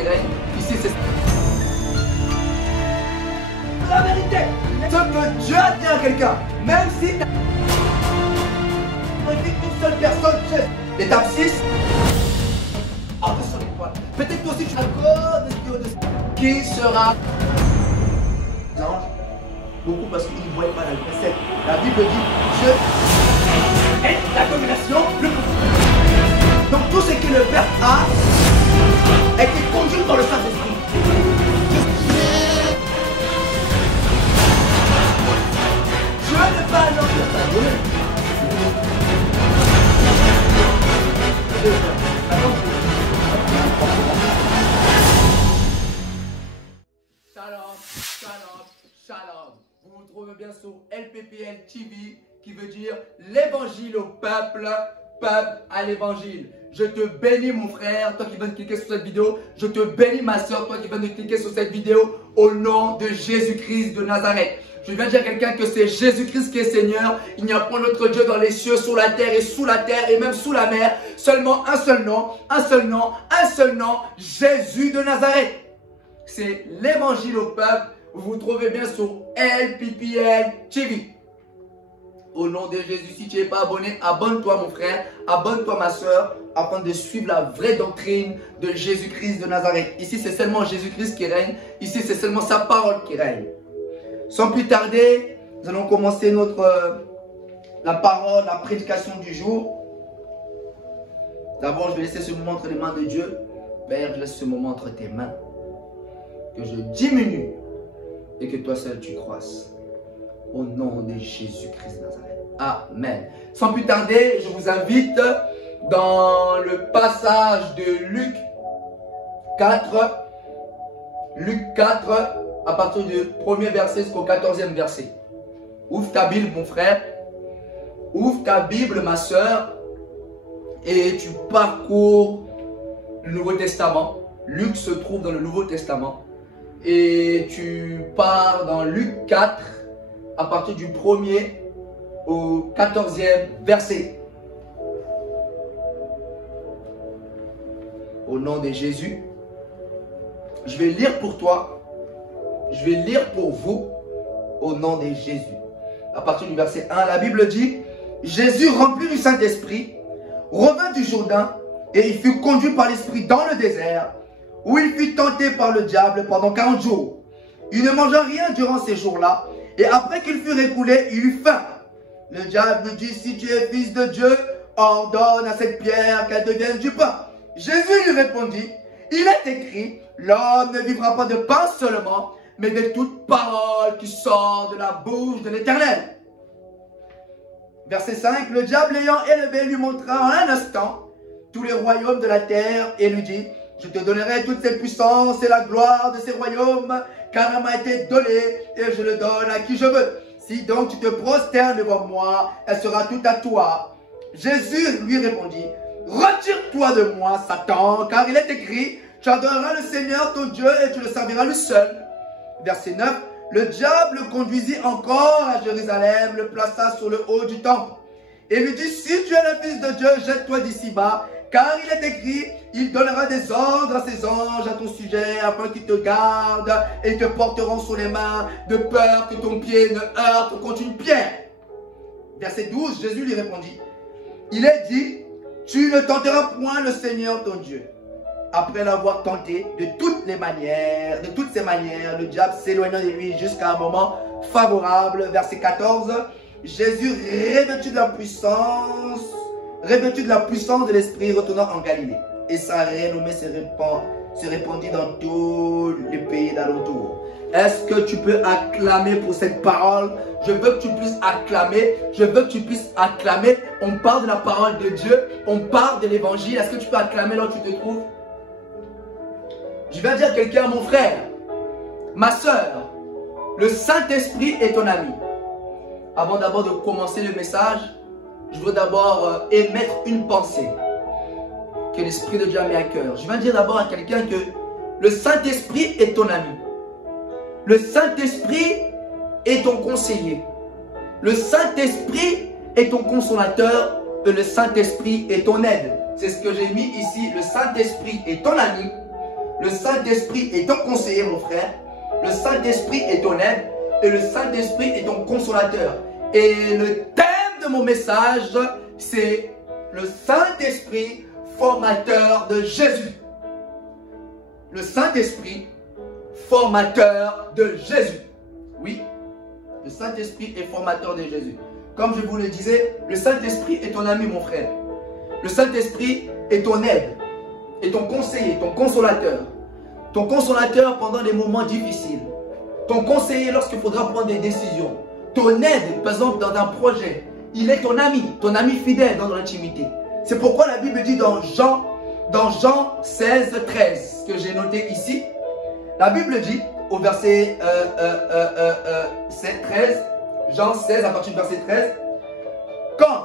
qui règne. Ici, c'est la vérité. Ce que Dieu a dit à quelqu'un, même si tu as une seule personne, l'étape 6, peut-être toi aussi tu as encore de qui sera l'ange. Beaucoup parce qu'ils ne voyaient pas la recette. La Bible dit je est la domination, le pouvoir. Donc tout ce que le Père a été conduit par le Saint-Esprit. Dieu n'est pas un homme de sa donné. Shalom, shalom, shalom. Vous vous trouvez bien sur LPPL TV qui veut dire l'évangile au peuple, peuple à l'évangile. Je te bénis mon frère, toi qui viens de cliquer sur cette vidéo. Je te bénis ma soeur, toi qui viens de cliquer sur cette vidéo au nom de Jésus-Christ de Nazareth. Je viens de dire à quelqu'un que c'est Jésus-Christ qui est Seigneur. Il n'y a point d'autre Dieu dans les cieux, sur la terre et sous la terre et même sous la mer. Seulement un seul nom, un seul nom, un seul nom, Jésus de Nazareth. C'est l'évangile au peuple. Vous vous trouvez bien sur LPPL TV. Au nom de Jésus, si tu n'es pas abonné, abonne-toi mon frère, abonne-toi ma soeur, afin de suivre la vraie doctrine de Jésus-Christ de Nazareth. Ici, c'est seulement Jésus-Christ qui règne. Ici, c'est seulement sa parole qui règne. Sans plus tarder, nous allons commencer la parole, la prédication du jour. D'abord, je vais laisser ce moment entre les mains de Dieu. Père, je laisse ce moment entre tes mains. Que je diminue et que toi seul tu croisses. Au nom de Jésus-Christ de Nazareth. Amen. Sans plus tarder, je vous invite dans le passage de Luc 4. Luc 4, à partir du 1er verset jusqu'au 14e verset. Ouvre ta Bible, mon frère. Ouvre ta Bible, ma soeur. Et tu parcours le Nouveau Testament. Luc se trouve dans le Nouveau Testament. Et tu pars dans Luc 4, à partir du 1er au 14e verset. Au nom de Jésus, je vais lire pour toi, je vais lire pour vous, au nom de Jésus. À partir du verset 1, la Bible dit, Jésus, rempli du Saint-Esprit, revint du Jourdain et il fut conduit par l'Esprit dans le désert, où il fut tenté par le diable pendant 40 jours. Il ne mangea rien durant ces jours-là, et après qu'il fut écoulé, il eut faim. Le diable lui dit, si tu es fils de Dieu, ordonne à cette pierre qu'elle devienne du pain. Jésus lui répondit, il est écrit, l'homme ne vivra pas de pain seulement, mais de toute parole qui sort de la bouche de l'Éternel. Verset 5, le diable ayant élevé lui montra en un instant tous les royaumes de la terre et lui dit, je te donnerai toutes ces puissances et la gloire de ces royaumes, car elle m'a été donnée et je le donne à qui je veux. Si donc tu te prosternes devant moi, elle sera toute à toi. Jésus lui répondit, retire-toi de moi, Satan, car il est écrit, tu adoreras le Seigneur ton Dieu et tu le serviras lui seul. Verset 9, le diable le conduisit encore à Jérusalem, le plaça sur le haut du temple et lui dit, si tu es le fils de Dieu, jette-toi d'ici bas, car il est écrit, il donnera des ordres à ses anges à ton sujet, afin qu'ils te gardent et te porteront sur les mains, de peur que ton pied ne heurte contre une pierre. Verset 12, Jésus lui répondit, il est dit, tu ne tenteras point le Seigneur ton Dieu. Après l'avoir tenté de toutes ses manières, le diable s'éloigna de lui jusqu'à un moment favorable. Verset 14, Jésus, revêtu de la puissance de l'Esprit, retourna en Galilée. Et sa renommée se répandit dans tous les pays d'alentour. Est-ce que tu peux acclamer pour cette parole? Je veux que tu puisses acclamer. Je veux que tu puisses acclamer. On parle de la parole de Dieu. On parle de l'évangile. Est-ce que tu peux acclamer là où tu te trouves? Je viens dire à quelqu'un, mon frère, ma soeur, le Saint-Esprit est ton ami. Avant d'abord de commencer le message, je veux d'abord émettre une pensée que l'Esprit de Dieu a mis à cœur. Je viens dire d'abord à quelqu'un que le Saint-Esprit est ton ami. Le Saint-Esprit est ton conseiller. Le Saint-Esprit est ton consolateur et le Saint-Esprit est ton aide. C'est ce que j'ai mis ici. Le Saint-Esprit est ton ami. Le Saint-Esprit est ton conseiller, mon frère. Le Saint-Esprit est ton aide. Et le Saint-Esprit est ton consolateur. Et le thème de mon message, c'est le Saint-Esprit formateur de Jésus. Le Saint-Esprit formateur de Jésus. Oui, le Saint-Esprit est formateur de Jésus. Comme je vous le disais, le Saint-Esprit est ton ami, mon frère. Le Saint-Esprit est ton aide, est ton conseiller, ton consolateur. Ton consolateur pendant les moments difficiles. Ton conseiller lorsqu'il faudra prendre des décisions. Ton aide, par exemple, dans un projet. Il est ton ami fidèle dans l'intimité. C'est pourquoi la Bible dit dans Jean 16, 13, que j'ai noté ici, la Bible dit au verset 13, Jean 16 à partir du verset 13, quand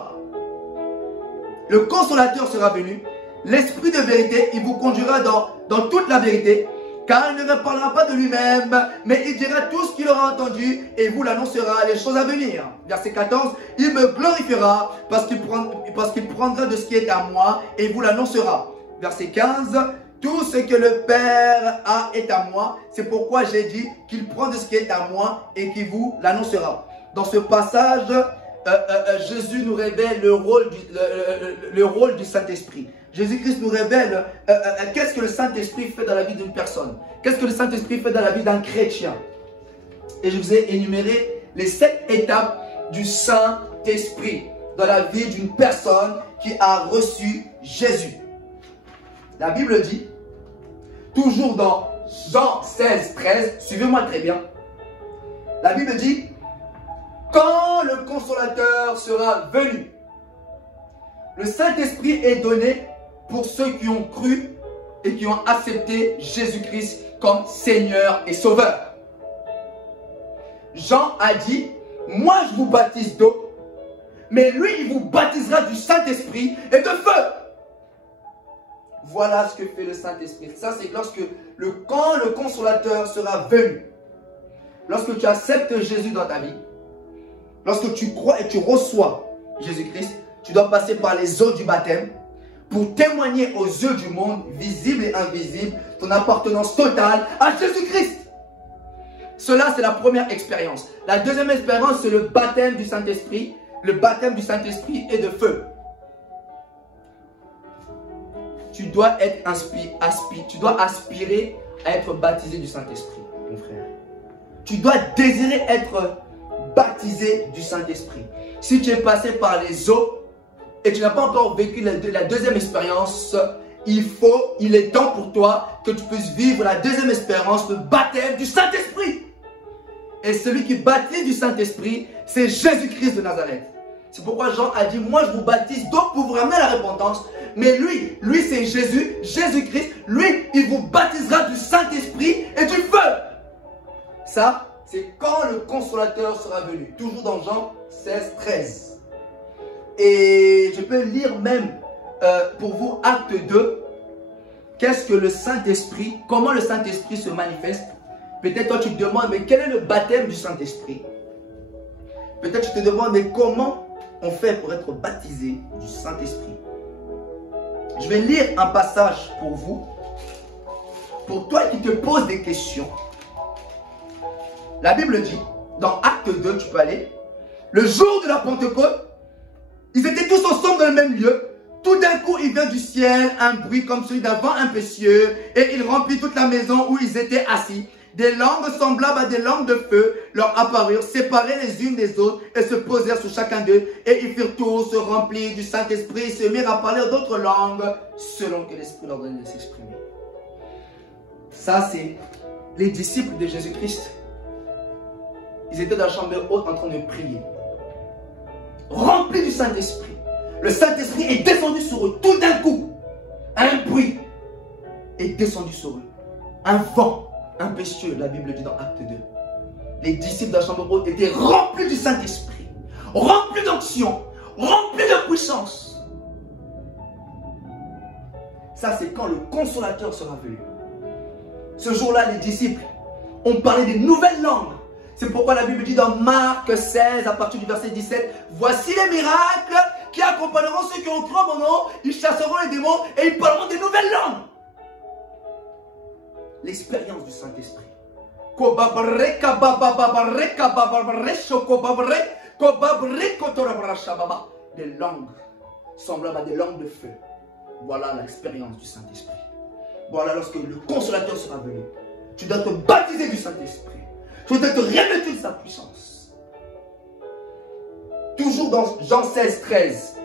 le consolateur sera venu, l'Esprit de vérité, il vous conduira dans toute la vérité, car il ne parlera pas de lui-même, mais il dira tout ce qu'il aura entendu et vous l'annoncera les choses à venir. Verset 14, il me glorifiera parce qu'il prendra de ce qui est à moi et vous l'annoncera. Verset 15, tout ce que le Père a est à moi, c'est pourquoi j'ai dit qu'il prend de ce qui est à moi et qu'il vous l'annoncera. Dans ce passage, Jésus nous révèle le rôle du Saint-Esprit. Jésus-Christ nous révèle qu'est-ce que le Saint-Esprit fait dans la vie d'une personne. Qu'est-ce que le Saint-Esprit fait dans la vie d'un chrétien. Et je vous ai énuméré les 7 étapes du Saint-Esprit dans la vie d'une personne qui a reçu Jésus. La Bible dit, toujours dans Jean 16, 13, suivez-moi très bien. La Bible dit, quand le consolateur sera venu, le Saint-Esprit est donné pour ceux qui ont cru et qui ont accepté Jésus-Christ comme Seigneur et Sauveur. Jean a dit, moi je vous baptise d'eau, mais lui il vous baptisera du Saint-Esprit et de feu. Voilà ce que fait le Saint-Esprit. Ça c'est lorsque quand le consolateur sera venu. Lorsque tu acceptes Jésus dans ta vie, lorsque tu crois et tu reçois Jésus-Christ, tu dois passer par les eaux du baptême pour témoigner aux yeux du monde, visible et invisible, ton appartenance totale à Jésus-Christ. Cela, c'est la première expérience. La deuxième expérience, c'est le baptême du Saint-Esprit. Le baptême du Saint-Esprit est de feu. Tu dois aspirer à être baptisé du Saint-Esprit, mon frère. Tu dois désirer être baptisé du Saint-Esprit. Si tu es passé par les eaux et tu n'as pas encore vécu la deuxième expérience, il est temps pour toi que tu puisses vivre la deuxième expérience, le baptême du Saint-Esprit. Et celui qui baptise du Saint-Esprit, c'est Jésus-Christ de Nazareth. C'est pourquoi Jean a dit, moi je vous baptise donc pour vous ramener à la repentance. Mais lui c'est Jésus, Jésus-Christ, lui il vous baptisera du Saint-Esprit et du feu. Ça, c'est quand le consolateur sera venu. Toujours dans Jean 16, 13. Et je peux lire même pour vous Acte 2. Qu'est-ce que le Saint-Esprit, comment le Saint-Esprit se manifeste. Peut-être toi tu te demandes, mais quel est le baptême du Saint-Esprit? Peut-être tu te demandes, mais comment on fait pour être baptisé du Saint-Esprit? Je vais lire un passage pour vous. Pour toi qui te poses des questions. La Bible dit, dans Acte 2, tu peux aller, le jour de la Pentecôte, ils étaient tous ensemble dans le même lieu. Tout d'un coup, il vient du ciel un bruit comme celui d'un vent impétueux et il remplit toute la maison où ils étaient assis. Des langues semblables à des langues de feu leur apparurent, séparées les unes des autres et se posèrent sur chacun d'eux. Et ils firent tous se remplir du Saint-Esprit et se mirent à parler d'autres langues selon que l'Esprit leur donnait de s'exprimer. Ça, c'est les disciples de Jésus-Christ. Ils étaient dans la chambre haute en train de prier. Remplis du Saint-Esprit. Le Saint-Esprit est descendu sur eux. Tout d'un coup, un bruit est descendu sur eux. Un vent impétueux, la Bible dit dans Acte 2. Les disciples de la chambre haute étaient remplis du Saint-Esprit. Remplis d'onction. Remplis de puissance. Ça, c'est quand le consolateur sera venu. Ce jour-là, les disciples ont parlé des nouvelles langues. C'est pourquoi la Bible dit dans Marc 16, à partir du verset 17, « Voici les miracles qui accompagneront ceux qui ont cru en mon nom. Ils chasseront les démons et ils parleront des nouvelles langues. » l'expérience du Saint-Esprit. Des langues semblables à des langues de feu. Voilà l'expérience du Saint-Esprit. Voilà lorsque le consolateur sera venu. Tu dois te baptiser du Saint-Esprit. Tu dois te revêtir de sa puissance. Toujours dans Jean 16, 13,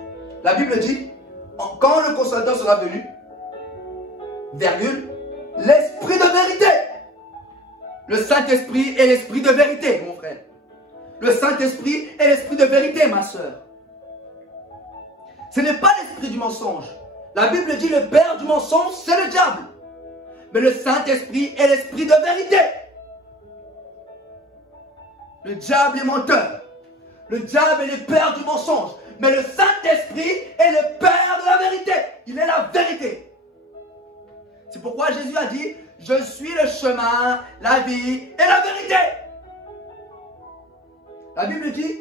la Bible dit, quand le consolateur sera venu, virgule, l'esprit de vérité. Le Saint-Esprit est l'esprit de vérité, mon frère. Le Saint-Esprit est l'esprit de vérité, ma soeur. Ce n'est pas l'esprit du mensonge. La Bible dit le père du mensonge, c'est le diable. Mais le Saint-Esprit est l'esprit de vérité. Le diable est menteur. Le diable est le père du mensonge. Mais le Saint-Esprit est le père de la vérité. Il est la vérité. C'est pourquoi Jésus a dit, je suis le chemin, la vie et la vérité. La Bible dit,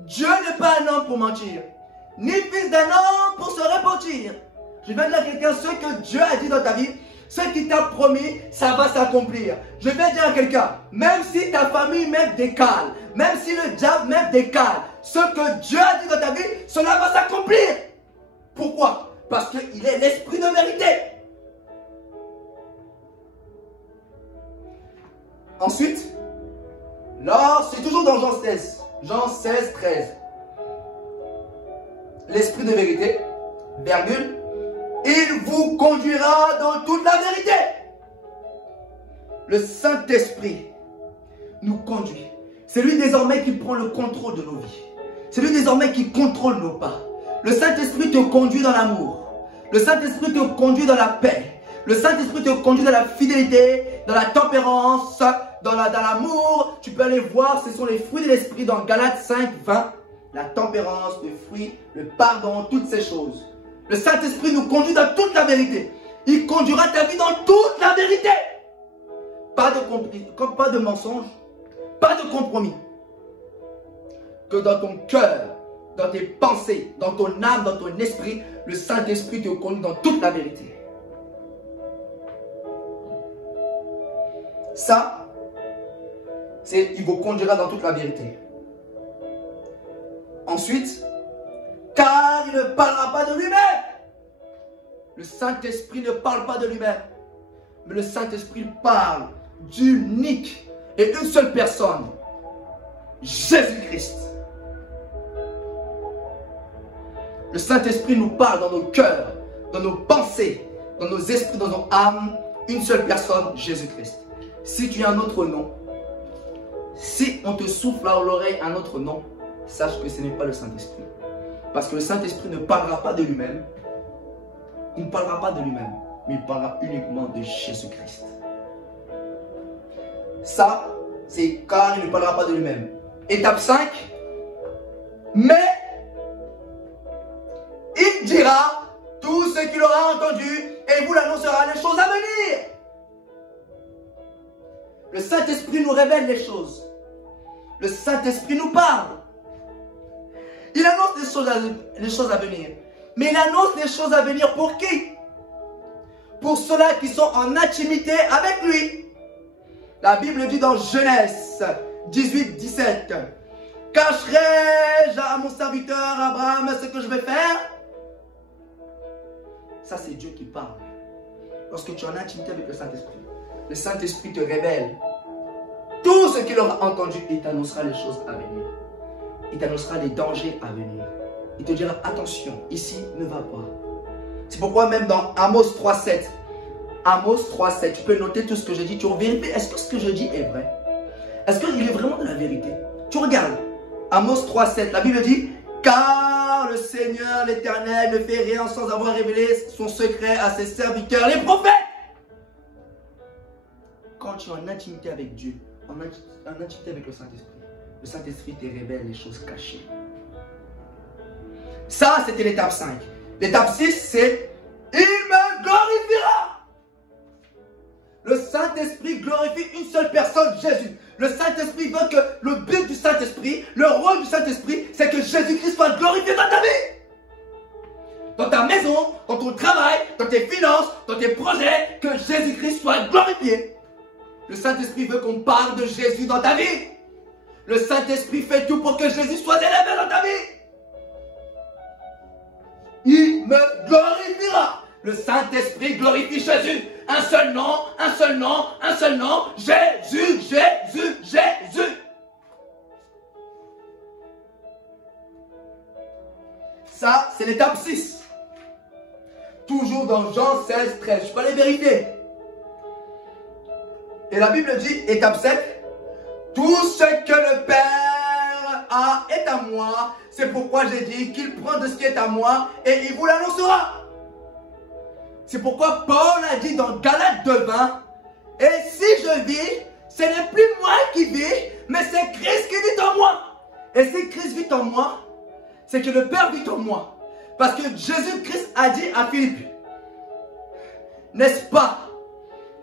Dieu n'est pas un homme pour mentir, ni fils d'un homme pour se repentir. Je viens de dire à quelqu'un, ce que Dieu a dit dans ta vie, ce qu'il t'a promis, ça va s'accomplir. Je viens dire à quelqu'un, même si ta famille met des cales, même si le diable met des cales, ce que Dieu a dit dans ta vie, cela va s'accomplir. Pourquoi? Parce qu'il est l'esprit de vérité. Ensuite, là, c'est toujours dans Jean 16, 13. L'esprit de vérité, virgule, il vous conduira dans toute la vérité. Le Saint-Esprit nous conduit. C'est lui désormais qui prend le contrôle de nos vies. C'est lui désormais qui contrôle nos pas. Le Saint-Esprit te conduit dans l'amour. Le Saint-Esprit te conduit dans la paix. Le Saint-Esprit te conduit dans la fidélité, dans la tempérance, dans l'amour. Tu peux aller voir, ce sont les fruits de l'Esprit dans Galates 5, 20. La tempérance, le fruit, le pardon, toutes ces choses. Le Saint-Esprit nous conduit dans toute la vérité. Il conduira ta vie dans toute la vérité. Pas de mensonge, pas de compromis. Que dans ton cœur, dans tes pensées, dans ton âme, dans ton esprit, le Saint-Esprit te conduit dans toute la vérité. Ça, c'est il vous conduira dans toute la vérité. Ensuite, car il ne parlera pas de lui-même. Le Saint-Esprit ne parle pas de lui-même. Mais le Saint-Esprit parle d'unique et une seule personne. Jésus-Christ. Le Saint-Esprit nous parle dans nos cœurs, dans nos pensées, dans nos esprits, dans nos âmes. Une seule personne, Jésus-Christ. Si tu as un autre nom, si on te souffle à l'oreille un autre nom, sache que ce n'est pas le Saint-Esprit. Parce que le Saint-Esprit ne parlera pas de lui-même. Il ne parlera pas de lui-même, mais il parlera uniquement de Jésus-Christ. Ça, c'est car il ne parlera pas de lui-même. Étape 5. Mais il dira tout ce qu'il aura entendu et vous l'annoncera les choses à venir. Le Saint-Esprit nous révèle les choses. Le Saint-Esprit nous parle. Il annonce les choses à venir. Mais il annonce les choses à venir pour qui? Pour ceux-là qui sont en intimité avec lui. La Bible dit dans Genèse 18, 17. Cacherai-je à mon serviteur Abraham ce que je vais faire? Ça, c'est Dieu qui parle. Lorsque tu es en intimité avec le Saint-Esprit te révèle tout ce qu'il aura entendu et t'annoncera les choses à venir. Il t'annoncera les dangers à venir. Il te dira attention, ici ne va pas. C'est pourquoi même dans Amos 3.7, Amos 3.7, tu peux noter tout ce que je dis, tu vérifies, est-ce que ce que je dis est vrai? Est-ce qu'il est vraiment de la vérité? Tu regardes, Amos 3.7, la Bible dit, car le Seigneur l'Éternel ne fait rien sans avoir révélé son secret à ses serviteurs, les prophètes. Quand tu es en intimité avec Dieu, en intimité avec le Saint-Esprit te révèle les choses cachées. Ça, c'était l'étape 5. L'étape 6, c'est il me glorifiera. Le Saint-Esprit glorifie une seule personne, Jésus. Le Saint-Esprit veut que le but du Saint-Esprit, le rôle du Saint-Esprit, c'est que Jésus-Christ soit glorifié dans ta vie. Dans ta maison, dans ton travail, dans tes finances, dans tes projets, que Jésus-Christ soit glorifié. Le Saint-Esprit veut qu'on parle de Jésus dans ta vie. Le Saint-Esprit fait tout pour que Jésus soit élevé dans ta vie. Il me glorifiera. Le Saint-Esprit glorifie Jésus. Un seul nom, un seul nom, un seul nom. Jésus, Jésus, Jésus. Ça, c'est l'étape 6. Toujours dans Jean 16, 13. Je parle les vérités. Et la Bible dit, étape 7, tout ce que le Père a est à moi. C'est pourquoi j'ai dit qu'il prend de ce qui est à moi et il vous l'annoncera. C'est pourquoi Paul a dit dans Galates 2:20, et si je vis, ce n'est plus moi qui vis, mais c'est Christ qui vit en moi. Et si Christ vit en moi, c'est que le Père vit en moi. Parce que Jésus-Christ a dit à Philippe, n'est-ce pas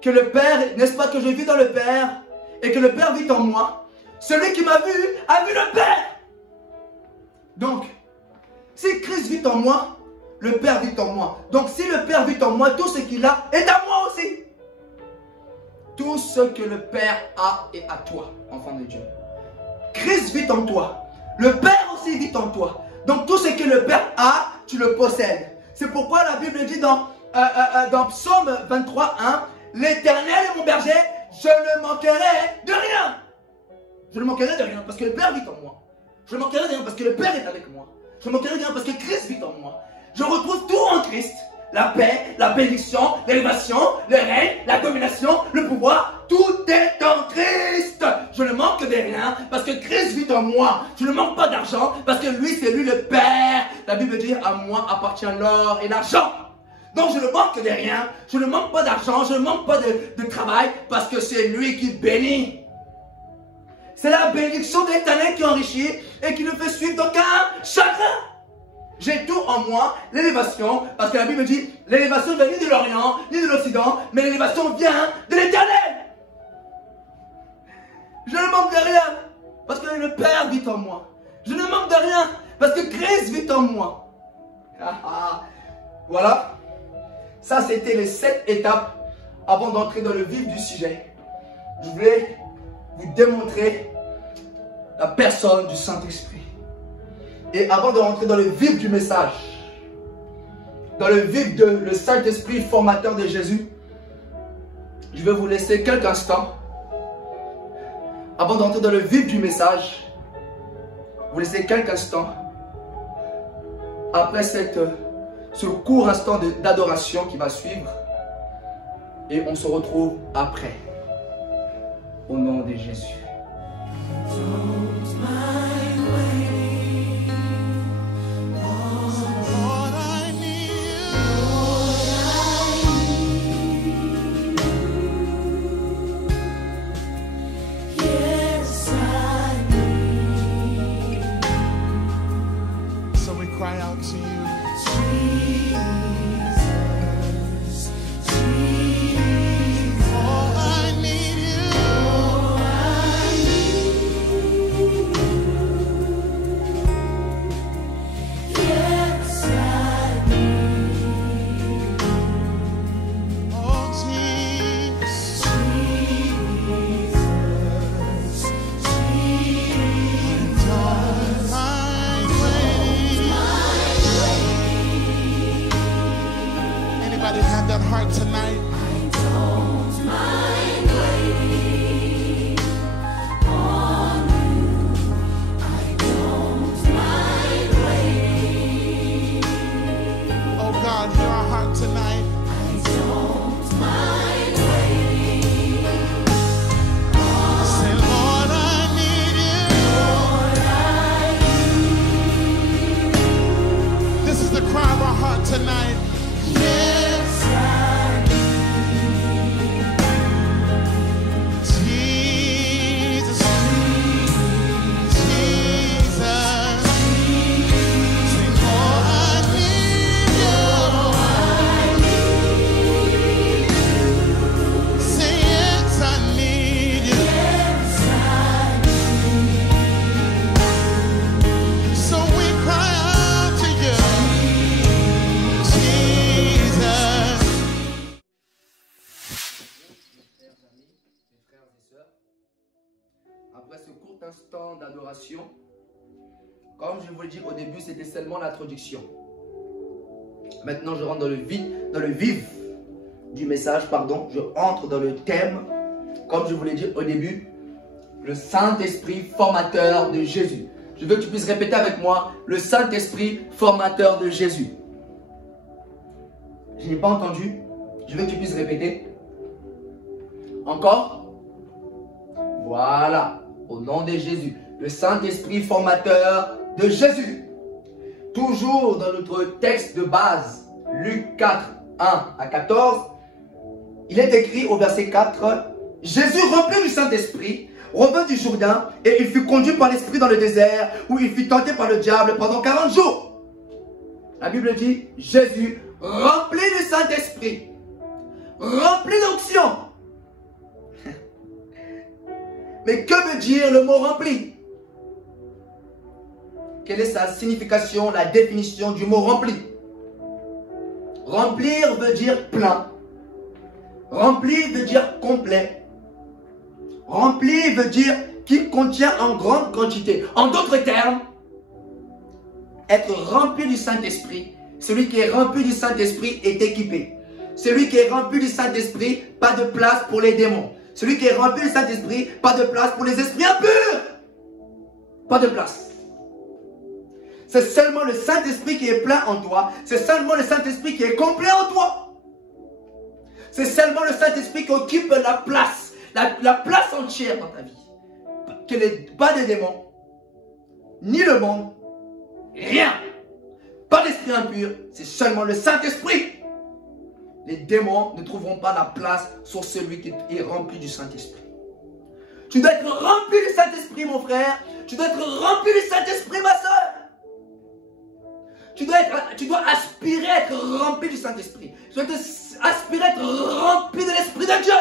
que le Père, n'est-ce pas que je vis dans le Père et que le Père vit en moi? Celui qui m'a vu a vu le Père. Donc, si Christ vit en moi, le Père vit en moi. Donc, si le Père vit en moi, tout ce qu'il a est à moi aussi. Tout ce que le Père a est à toi, enfant de Dieu. Christ vit en toi. Le Père aussi vit en toi. Donc, tout ce que le Père a, tu le possèdes. C'est pourquoi la Bible dit dans Psaume 23:1, l'Éternel est mon berger, je ne manquerai de rien. Je ne manquerai de rien parce que le Père vit en moi. Je ne manquerai de rien parce que le Père est avec moi. Je ne manquerai de rien parce que Christ vit en moi. Je retrouve tout en Christ. La paix, la bénédiction, l'élévation, le règne, la domination, le pouvoir. Tout est en Christ. Je ne manque de rien parce que Christ vit en moi. Je ne manque pas d'argent parce que lui, c'est lui le Père. La Bible dit, à moi appartient l'or et l'argent. Donc je ne manque de rien. Je ne manque pas d'argent. Je ne manque pas de travail parce que c'est lui qui bénit. C'est la bénédiction de l'Éternel qui enrichit et qui ne fait suivre d'aucun chagrin. J'ai tout en moi, l'élévation, parce que la Bible dit, l'élévation ne vient ni de l'Orient, ni de l'Occident, mais l'élévation vient de l'Éternel. Je ne manque de rien, parce que le Père vit en moi. Je ne manque de rien, parce que Christ vit en moi. Voilà. Ça, c'était les 7 étapes avant d'entrer dans le vif du sujet. Je voulais vous démontrer la personne du Saint-Esprit. Et avant de rentrer dans le vif du message, dans le vif de le Saint-Esprit formateur de Jésus, je vais vous laisser quelques instants. Avant d'entrer dans le vif du message, vous laissez quelques instants. Après ce court instant d'adoration qui va suivre. Et on se retrouve après. Au nom de Jésus. Cry out to you. Jesus, Jesus. Oh, I need you. Oh, I need you. Yes, I need you. Oh, Jesus, Jesus, Jesus. I'm waiting. d'adoration. Comme je vous l'ai dit au début, c'était seulement l'introduction. Maintenant, je rentre dans le vif du message, pardon. Je entre dans le thème, comme je vous l'ai dit au début, le Saint-Esprit formateur de Jésus. Je veux que tu puisses répéter avec moi, le Saint-Esprit formateur de Jésus. Je n'ai pas entendu. Je veux que tu puisses répéter. Encore. Voilà. Au nom de Jésus. Le Saint-Esprit formateur de Jésus. Toujours dans notre texte de base, Luc 4, 1 à 14, il est écrit au verset 4, Jésus rempli du Saint-Esprit, revint du Jourdain et il fut conduit par l'Esprit dans le désert où il fut tenté par le diable pendant 40 jours. La Bible dit, Jésus rempli du Saint-Esprit, rempli d'onction. Mais que veut dire le mot rempli? Quelle est sa signification, la définition du mot rempli? Remplir veut dire plein. Rempli veut dire complet. Rempli veut dire qui contient en grande quantité. En d'autres termes, être rempli du Saint-Esprit, celui qui est rempli du Saint-Esprit est équipé. Celui qui est rempli du Saint-Esprit, pas de place pour les démons. Celui qui est rempli du Saint-Esprit, pas de place pour les esprits impurs. Pas de place. C'est seulement le Saint-Esprit qui est plein en toi. C'est seulement le Saint-Esprit qui est complet en toi. C'est seulement le Saint-Esprit qui occupe la place. La place entière dans ta vie. Pas de démons. Ni le monde. Rien. Pas d'esprit impur. C'est seulement le Saint-Esprit. Les démons ne trouveront pas la place sur celui qui est rempli du Saint-Esprit. Tu dois être rempli du Saint-Esprit, mon frère. Tu dois être rempli du Saint-Esprit, ma soeur. Tu dois aspirer à être rempli du Saint-Esprit. Tu dois aspirer à être rempli de l'Esprit de Dieu.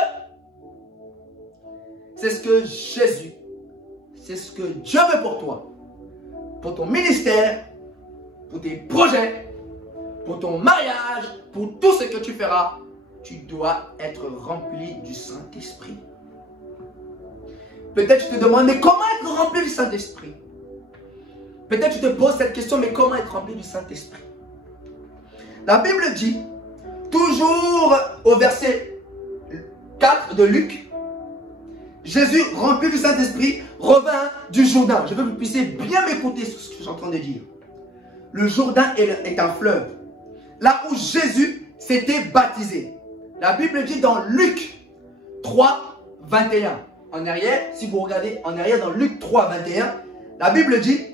C'est ce que Jésus, c'est ce que Dieu veut pour toi. Pour ton ministère, pour tes projets, pour ton mariage, pour tout ce que tu feras. Tu dois être rempli du Saint-Esprit. Peut-être tu te demandes, mais comment être rempli du Saint-Esprit? Peut-être tu te poses cette question, mais comment être rempli du Saint-Esprit? La Bible dit, toujours au verset 4 de Luc, Jésus, rempli du Saint-Esprit, revint du Jourdain. Je veux que vous puissiez bien m'écouter sur ce que je suis en train de dire. Le Jourdain est un fleuve. Là où Jésus s'était baptisé. La Bible dit dans Luc 3, 21. En arrière, si vous regardez en arrière dans Luc 3, 21, la Bible dit,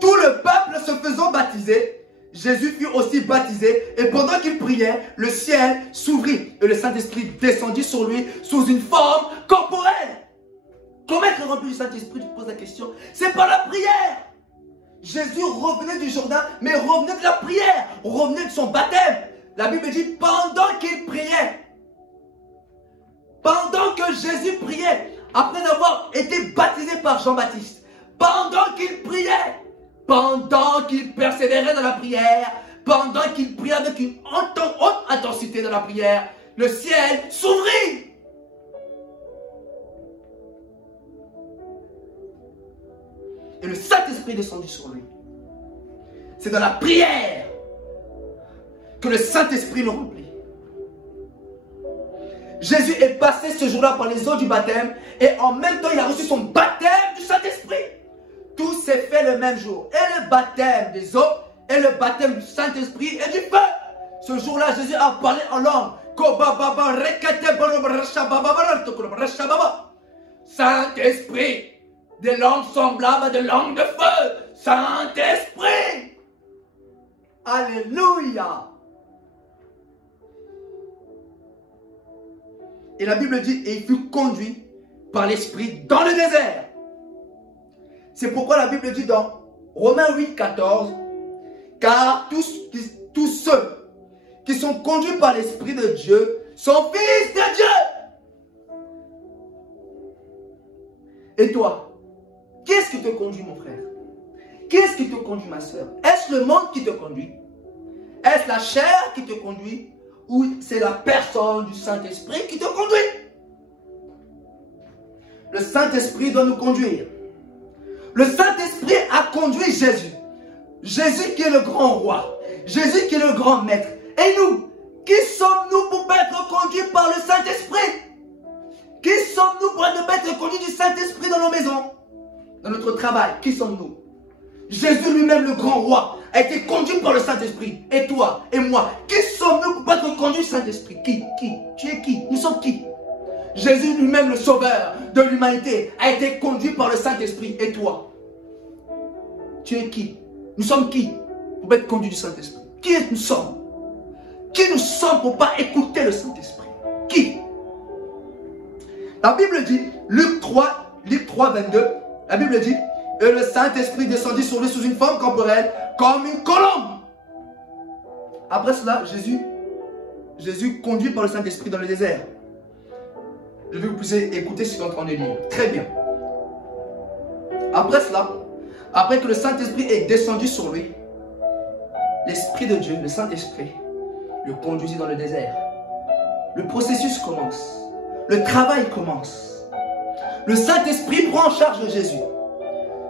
tout le peuple se faisant baptiser, Jésus fut aussi baptisé et pendant qu'il priait, le ciel s'ouvrit et le Saint-Esprit descendit sur lui sous une forme corporelle. Comment être rempli du Saint-Esprit? Tu te poses la question. C'est par la prière. Jésus revenait du Jourdain, mais revenait de la prière, revenait de son baptême. La Bible dit pendant qu'il priait, pendant que Jésus priait, après avoir été baptisé par Jean-Baptiste, pendant qu'il priait, pendant qu'il persévérait dans la prière, pendant qu'il priait avec une haute intensité dans la prière, le ciel s'ouvrit. Et le Saint-Esprit descendit sur lui. C'est dans la prière que le Saint-Esprit nous remplit. Jésus est passé ce jour-là par les eaux du baptême et en même temps il a reçu son baptême du Saint-Esprit. Tout s'est fait le même jour. Et le baptême des eaux et le baptême du Saint-Esprit et du feu. Ce jour-là, Jésus a parlé en langue. Saint-Esprit, des langues semblables à des langues de feu. Saint-Esprit. Alléluia. Et la Bible dit, et il fut conduit par l'Esprit dans le désert. C'est pourquoi la Bible dit dans Romains 8, 14, car tous ceux qui sont conduits par l'Esprit de Dieu sont fils de Dieu. Et toi, qu'est-ce qui te conduit, mon frère? Qu'est-ce qui te conduit, ma soeur? Est-ce le monde qui te conduit? Est-ce la chair qui te conduit? Ou c'est la personne du Saint-Esprit qui te conduit? Le Saint-Esprit doit nous conduire. Le Saint-Esprit a conduit Jésus. Jésus qui est le grand roi. Jésus qui est le grand maître. Et nous, qui sommes-nous pour être conduits par le Saint-Esprit? Qui sommes-nous pour être conduits du Saint-Esprit dans nos maisons? Dans notre travail, qui sommes-nous? Jésus lui-même, le grand roi, a été conduit par le Saint-Esprit. Et toi, et moi, qui sommes-nous pour être conduits du Saint-Esprit? Qui? Tu es qui? Nous sommes qui? Jésus lui-même, le sauveur de l'humanité, a été conduit par le Saint-Esprit. Et toi? Tu es qui? Nous sommes qui pour être conduits du Saint-Esprit? Qui nous sommes? Qui nous sommes pour ne pas écouter le Saint-Esprit? Qui? La Bible dit, Luc 3, 22, la Bible dit, et le Saint-Esprit descendit sur lui sous une forme corporelle, comme une colombe. Après cela, Jésus conduit par le Saint-Esprit dans le désert. Je vais vous pousser écouter ce qu'on est en train de lire. Très bien. Après cela, après que le Saint-Esprit est descendu sur lui, l'Esprit de Dieu, le Saint-Esprit, le conduisit dans le désert. Le processus commence. Le travail commence. Le Saint-Esprit prend en charge de Jésus.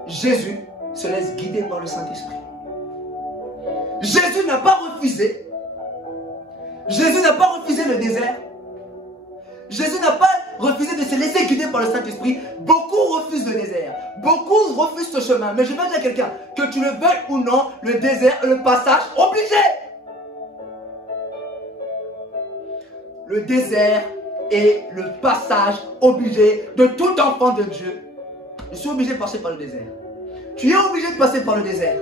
Jésus se laisse guider par le Saint-Esprit. Jésus n'a pas refusé. Jésus n'a pas refusé le désert. Jésus n'a pas refusé de se laisser guider par le Saint-Esprit. Beaucoup refusent le désert. Beaucoup refusent ce chemin. Mais je vais dire à quelqu'un, que tu le veuilles ou non, le désert est le passage obligé. Le désert est le passage obligé de tout enfant de Dieu. Je suis obligé de passer par le désert. Tu es obligé de passer par le désert.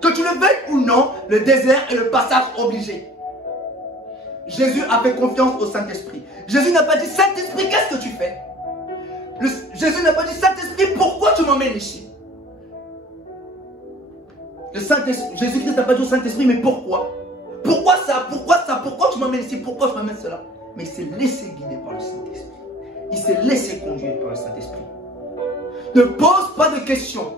Que tu le veuilles ou non, le désert est le passage obligé. Jésus a fait confiance au Saint-Esprit. Jésus n'a pas dit, Saint-Esprit, qu'est-ce que tu fais? Jésus n'a pas dit, Saint-Esprit, pourquoi tu m'emmènes ici? Jésus-Christ n'a pas dit au Saint-Esprit, mais pourquoi? Pourquoi ça? Pourquoi ça? Pourquoi tu m'emmènes ici? Pourquoi je m'emmène cela? Mais il s'est laissé guider par le Saint-Esprit. Il s'est laissé conduire par le Saint-Esprit. Ne pose pas de questions.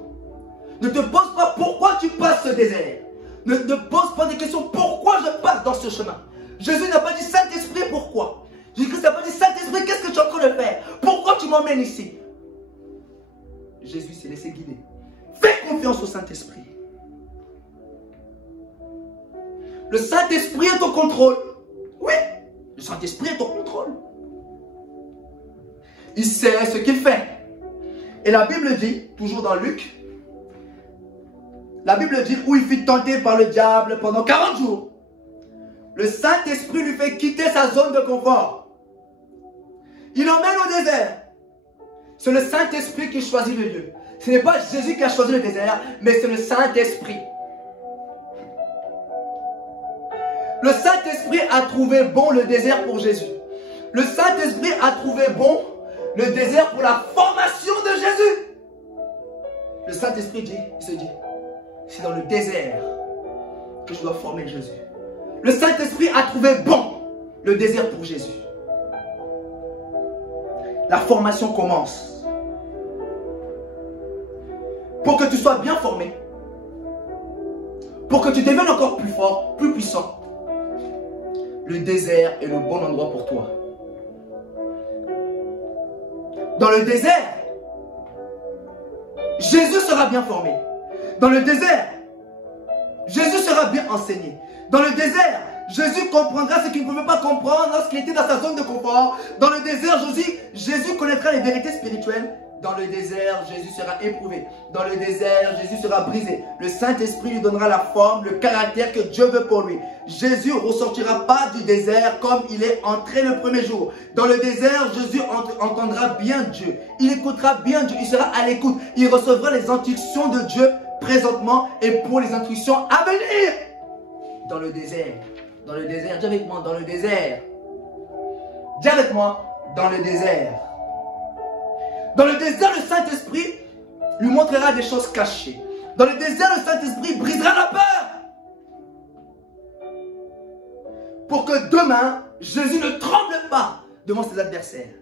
Ne te pose pas pourquoi tu passes ce désert. Ne te pose pas de questions pourquoi je passe dans ce chemin. Jésus n'a pas dit Saint-Esprit pourquoi. Jésus n'a pas dit Saint-Esprit qu'est-ce que tu es en train de faire. Pourquoi tu m'emmènes ici. Jésus s'est laissé guider. Fais confiance au Saint-Esprit. Le Saint-Esprit est au contrôle. Oui, le Saint-Esprit est au contrôle. Il sait ce qu'il fait. Et la Bible dit, toujours dans Luc, la Bible dit où il fut tenté par le diable pendant 40 jours. Le Saint-Esprit lui fait quitter sa zone de confort. Il l'emmène au désert. C'est le Saint-Esprit qui choisit le lieu. Ce n'est pas Jésus qui a choisi le désert, mais c'est le Saint-Esprit. Le Saint-Esprit a trouvé bon le désert pour Jésus. Le Saint-Esprit a trouvé bon le désert pour la formation de Jésus. Le Saint-Esprit dit, il se dit, c'est dans le désert que je dois former Jésus. Le Saint-Esprit a trouvé bon le désert pour Jésus. La formation commence. Pour que tu sois bien formé, pour que tu deviennes encore plus fort, plus puissant, le désert est le bon endroit pour toi. Dans le désert, Jésus sera bien formé. Dans le désert, Jésus sera bien enseigné. Dans le désert, Jésus comprendra ce qu'il ne pouvait pas comprendre lorsqu'il était dans sa zone de confort. Dans le désert, Jésus connaîtra les vérités spirituelles. Dans le désert, Jésus sera éprouvé. Dans le désert, Jésus sera brisé. Le Saint-Esprit lui donnera la forme, le caractère que Dieu veut pour lui. Jésus ne ressortira pas du désert comme il est entré le premier jour. Dans le désert, Jésus entendra bien Dieu. Il écoutera bien Dieu. Il sera à l'écoute. Il recevra les instructions de Dieu présentement et pour les instructions à venir. Dans le désert. Dans le désert. Dis avec moi, dans le désert. Dis avec moi, dans le désert. Dans le désert, le Saint-Esprit lui montrera des choses cachées. Dans le désert, le Saint-Esprit brisera la peur. Pour que demain, Jésus ne tremble pas devant ses adversaires.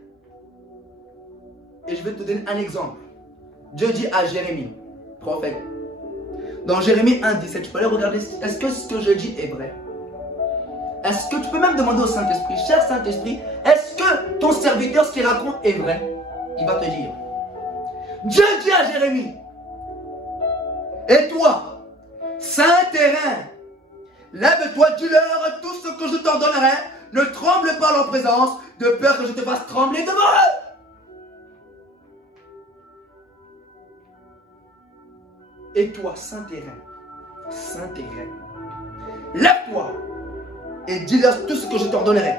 Et je vais te donner un exemple. Dieu dit à Jérémie, prophète, dans Jérémie 1,17, tu peux aller regarder, est-ce que ce que je dis est vrai? Est-ce que tu peux même demander au Saint-Esprit, cher Saint-Esprit, est-ce que ton serviteur, ce qu'il raconte est vrai? Il va te dire. Dieu dit à Jérémie, et toi, saint terrain, lève-toi, dis-leur tout ce que je t'ordonnerai, ne tremble pas en leur présence, de peur que je te fasse trembler devant eux. Et toi, saint terrain, lève-toi et dis-leur tout ce que je t'ordonnerai.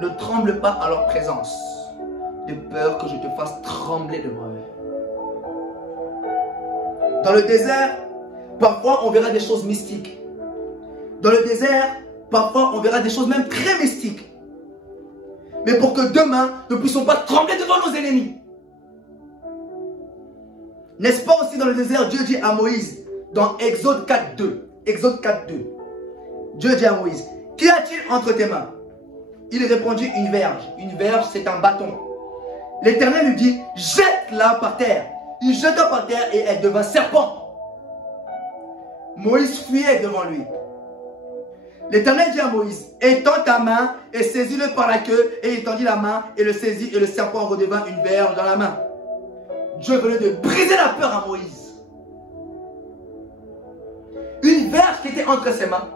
Ne tremble pas à leur présence, de peur que je te fasse trembler devant eux. Dans le désert, parfois on verra des choses mystiques. Dans le désert, parfois on verra des choses même très mystiques. Mais pour que demain, nous ne puissions pas trembler devant nos ennemis. N'est-ce pas aussi dans le désert, Dieu dit à Moïse, dans Exode 4.2, Exode 4.2, Dieu dit à Moïse, qu'y a-t-il entre tes mains? Il répondit, une verge. Une verge, c'est un bâton. L'Éternel lui dit, jette-la par terre. Il jeta par terre et elle devint serpent. Moïse fuyait devant lui. L'Éternel dit à Moïse, étends ta main et saisis-le par la queue. Et il tendit la main et le saisit et le serpent redevint une verge dans la main. Dieu venait de briser la peur à Moïse. Une verge qui était entre ses mains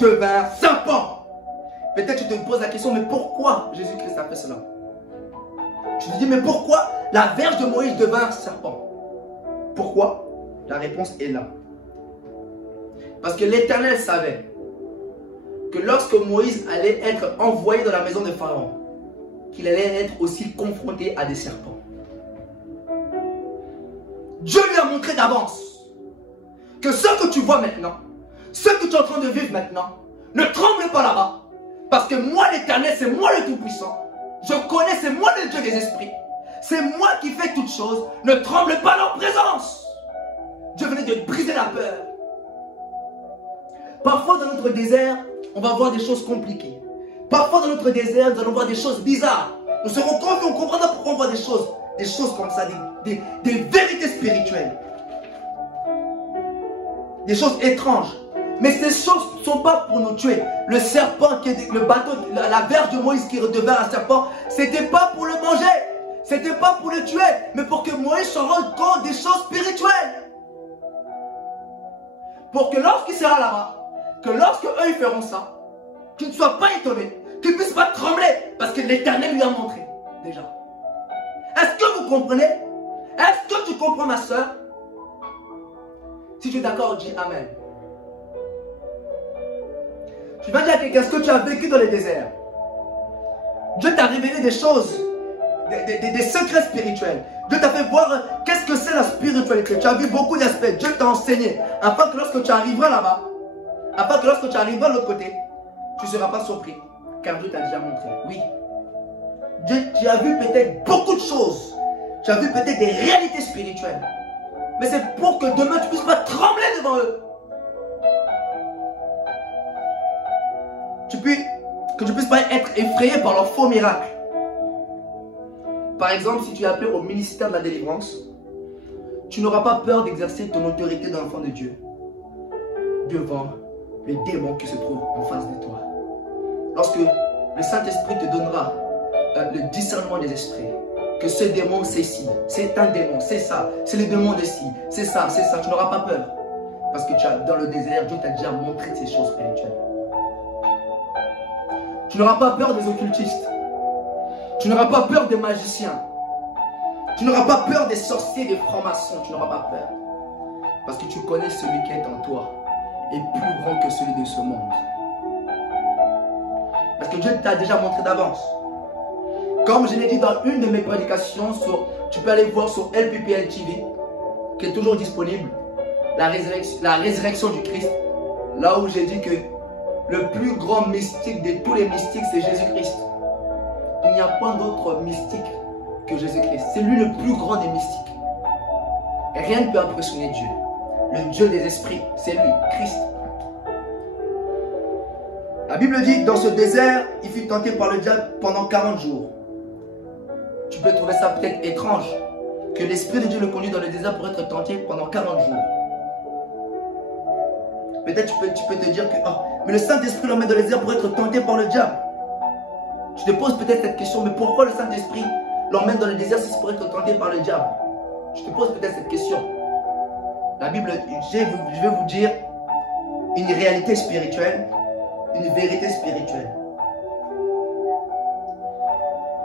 devint serpent. Peut-être tu te poses la question, mais pourquoi Jésus-Christ a fait cela? Tu te dis, mais pourquoi la verge de Moïse devint serpent? Pourquoi? La réponse est là. Parce que l'Éternel savait que lorsque Moïse allait être envoyé dans la maison de Pharaon, qu'il allait être aussi confronté à des serpents. Dieu lui a montré d'avance que ce que tu vois maintenant, ce que tu es en train de vivre maintenant, ne tremble pas là-bas. Parce que moi l'Éternel, c'est moi le Tout-Puissant. Je connais, c'est moi le Dieu des esprits. C'est moi qui fais toutes choses. Ne tremble pas en leur présence. Dieu venait de briser la peur. Parfois dans notre désert, on va voir des choses compliquées. Parfois dans notre désert, nous allons voir des choses bizarres. Nous serons confus, on comprendra pourquoi on voit des choses comme ça, des vérités spirituelles. Des choses étranges. Mais ces choses ne sont pas pour nous tuer. Le serpent, le bateau, la verge de Moïse qui redevint un serpent, c'était pas pour le manger. C'était pas pour le tuer, mais pour que Moïse se rende compte des choses spirituelles. Pour que lorsqu'il sera là-bas, que lorsque eux ils feront ça, qu'il ne soit pas étonné, qu'il ne puisse pas trembler, parce que l'Éternel lui a montré déjà. Est-ce que vous comprenez? Est-ce que tu comprends, ma soeur? Si tu es d'accord, dis Amen. Tu vas dire à quelqu'un ce que tu as vécu dans le désert. Dieu t'a révélé des choses, des secrets spirituels. Dieu t'a fait voir qu'est-ce que c'est la spiritualité. Tu as vu beaucoup d'aspects. Dieu t'a enseigné. Afin que lorsque tu arriveras là-bas, afin que lorsque tu arriveras de l'autre côté, tu ne seras pas surpris. Car Dieu t'a déjà montré. Oui. Tu as vu peut-être beaucoup de choses. Tu as vu peut-être des réalités spirituelles. Mais c'est pour que demain tu ne puisses pas trembler devant eux. Que tu ne puisses pas être effrayé par leurs faux miracles. Par exemple, si tu es appelé au ministère de la délivrance, tu n'auras pas peur d'exercer ton autorité d'enfant de Dieu devant le démon qui se trouve en face de toi. Lorsque le Saint-Esprit te donnera le discernement des esprits, que ce démon c'est ci, c'est un démon, c'est ça, c'est le démon de ci, c'est ça, tu n'auras pas peur. Parce que dans le désert, Dieu t'a déjà montré ces choses spirituelles. Tu n'auras pas peur des occultistes. Tu n'auras pas peur des magiciens. Tu n'auras pas peur des sorciers, des francs-maçons. Tu n'auras pas peur. Parce que tu connais celui qui est en toi est plus grand que celui de ce monde. Parce que Dieu t'a déjà montré d'avance. Comme je l'ai dit dans une de mes prédications, tu peux aller voir sur LPPL TV, qui est toujours disponible, la résurrection du Christ. Là où j'ai dit que le plus grand mystique de tous les mystiques, c'est Jésus-Christ. Il n'y a pas d'autre mystique que Jésus-Christ. C'est lui le plus grand des mystiques. Et rien ne peut impressionner Dieu. Le Dieu des esprits, c'est lui, Christ. La Bible dit, dans ce désert, il fut tenté par le diable pendant 40 jours. Tu peux trouver ça peut-être étrange, que l'Esprit de Dieu le conduit dans le désert pour être tenté pendant 40 jours. Peut-être tu peux te dire que mais le Saint-Esprit l'emmène dans le désert pour être tenté par le diable. Tu te poses peut-être cette question, mais pourquoi le Saint-Esprit l'emmène dans le désert si c'est pour être tenté par le diable? Je te pose peut-être cette question. La Bible, je vais vous dire une réalité spirituelle, une vérité spirituelle.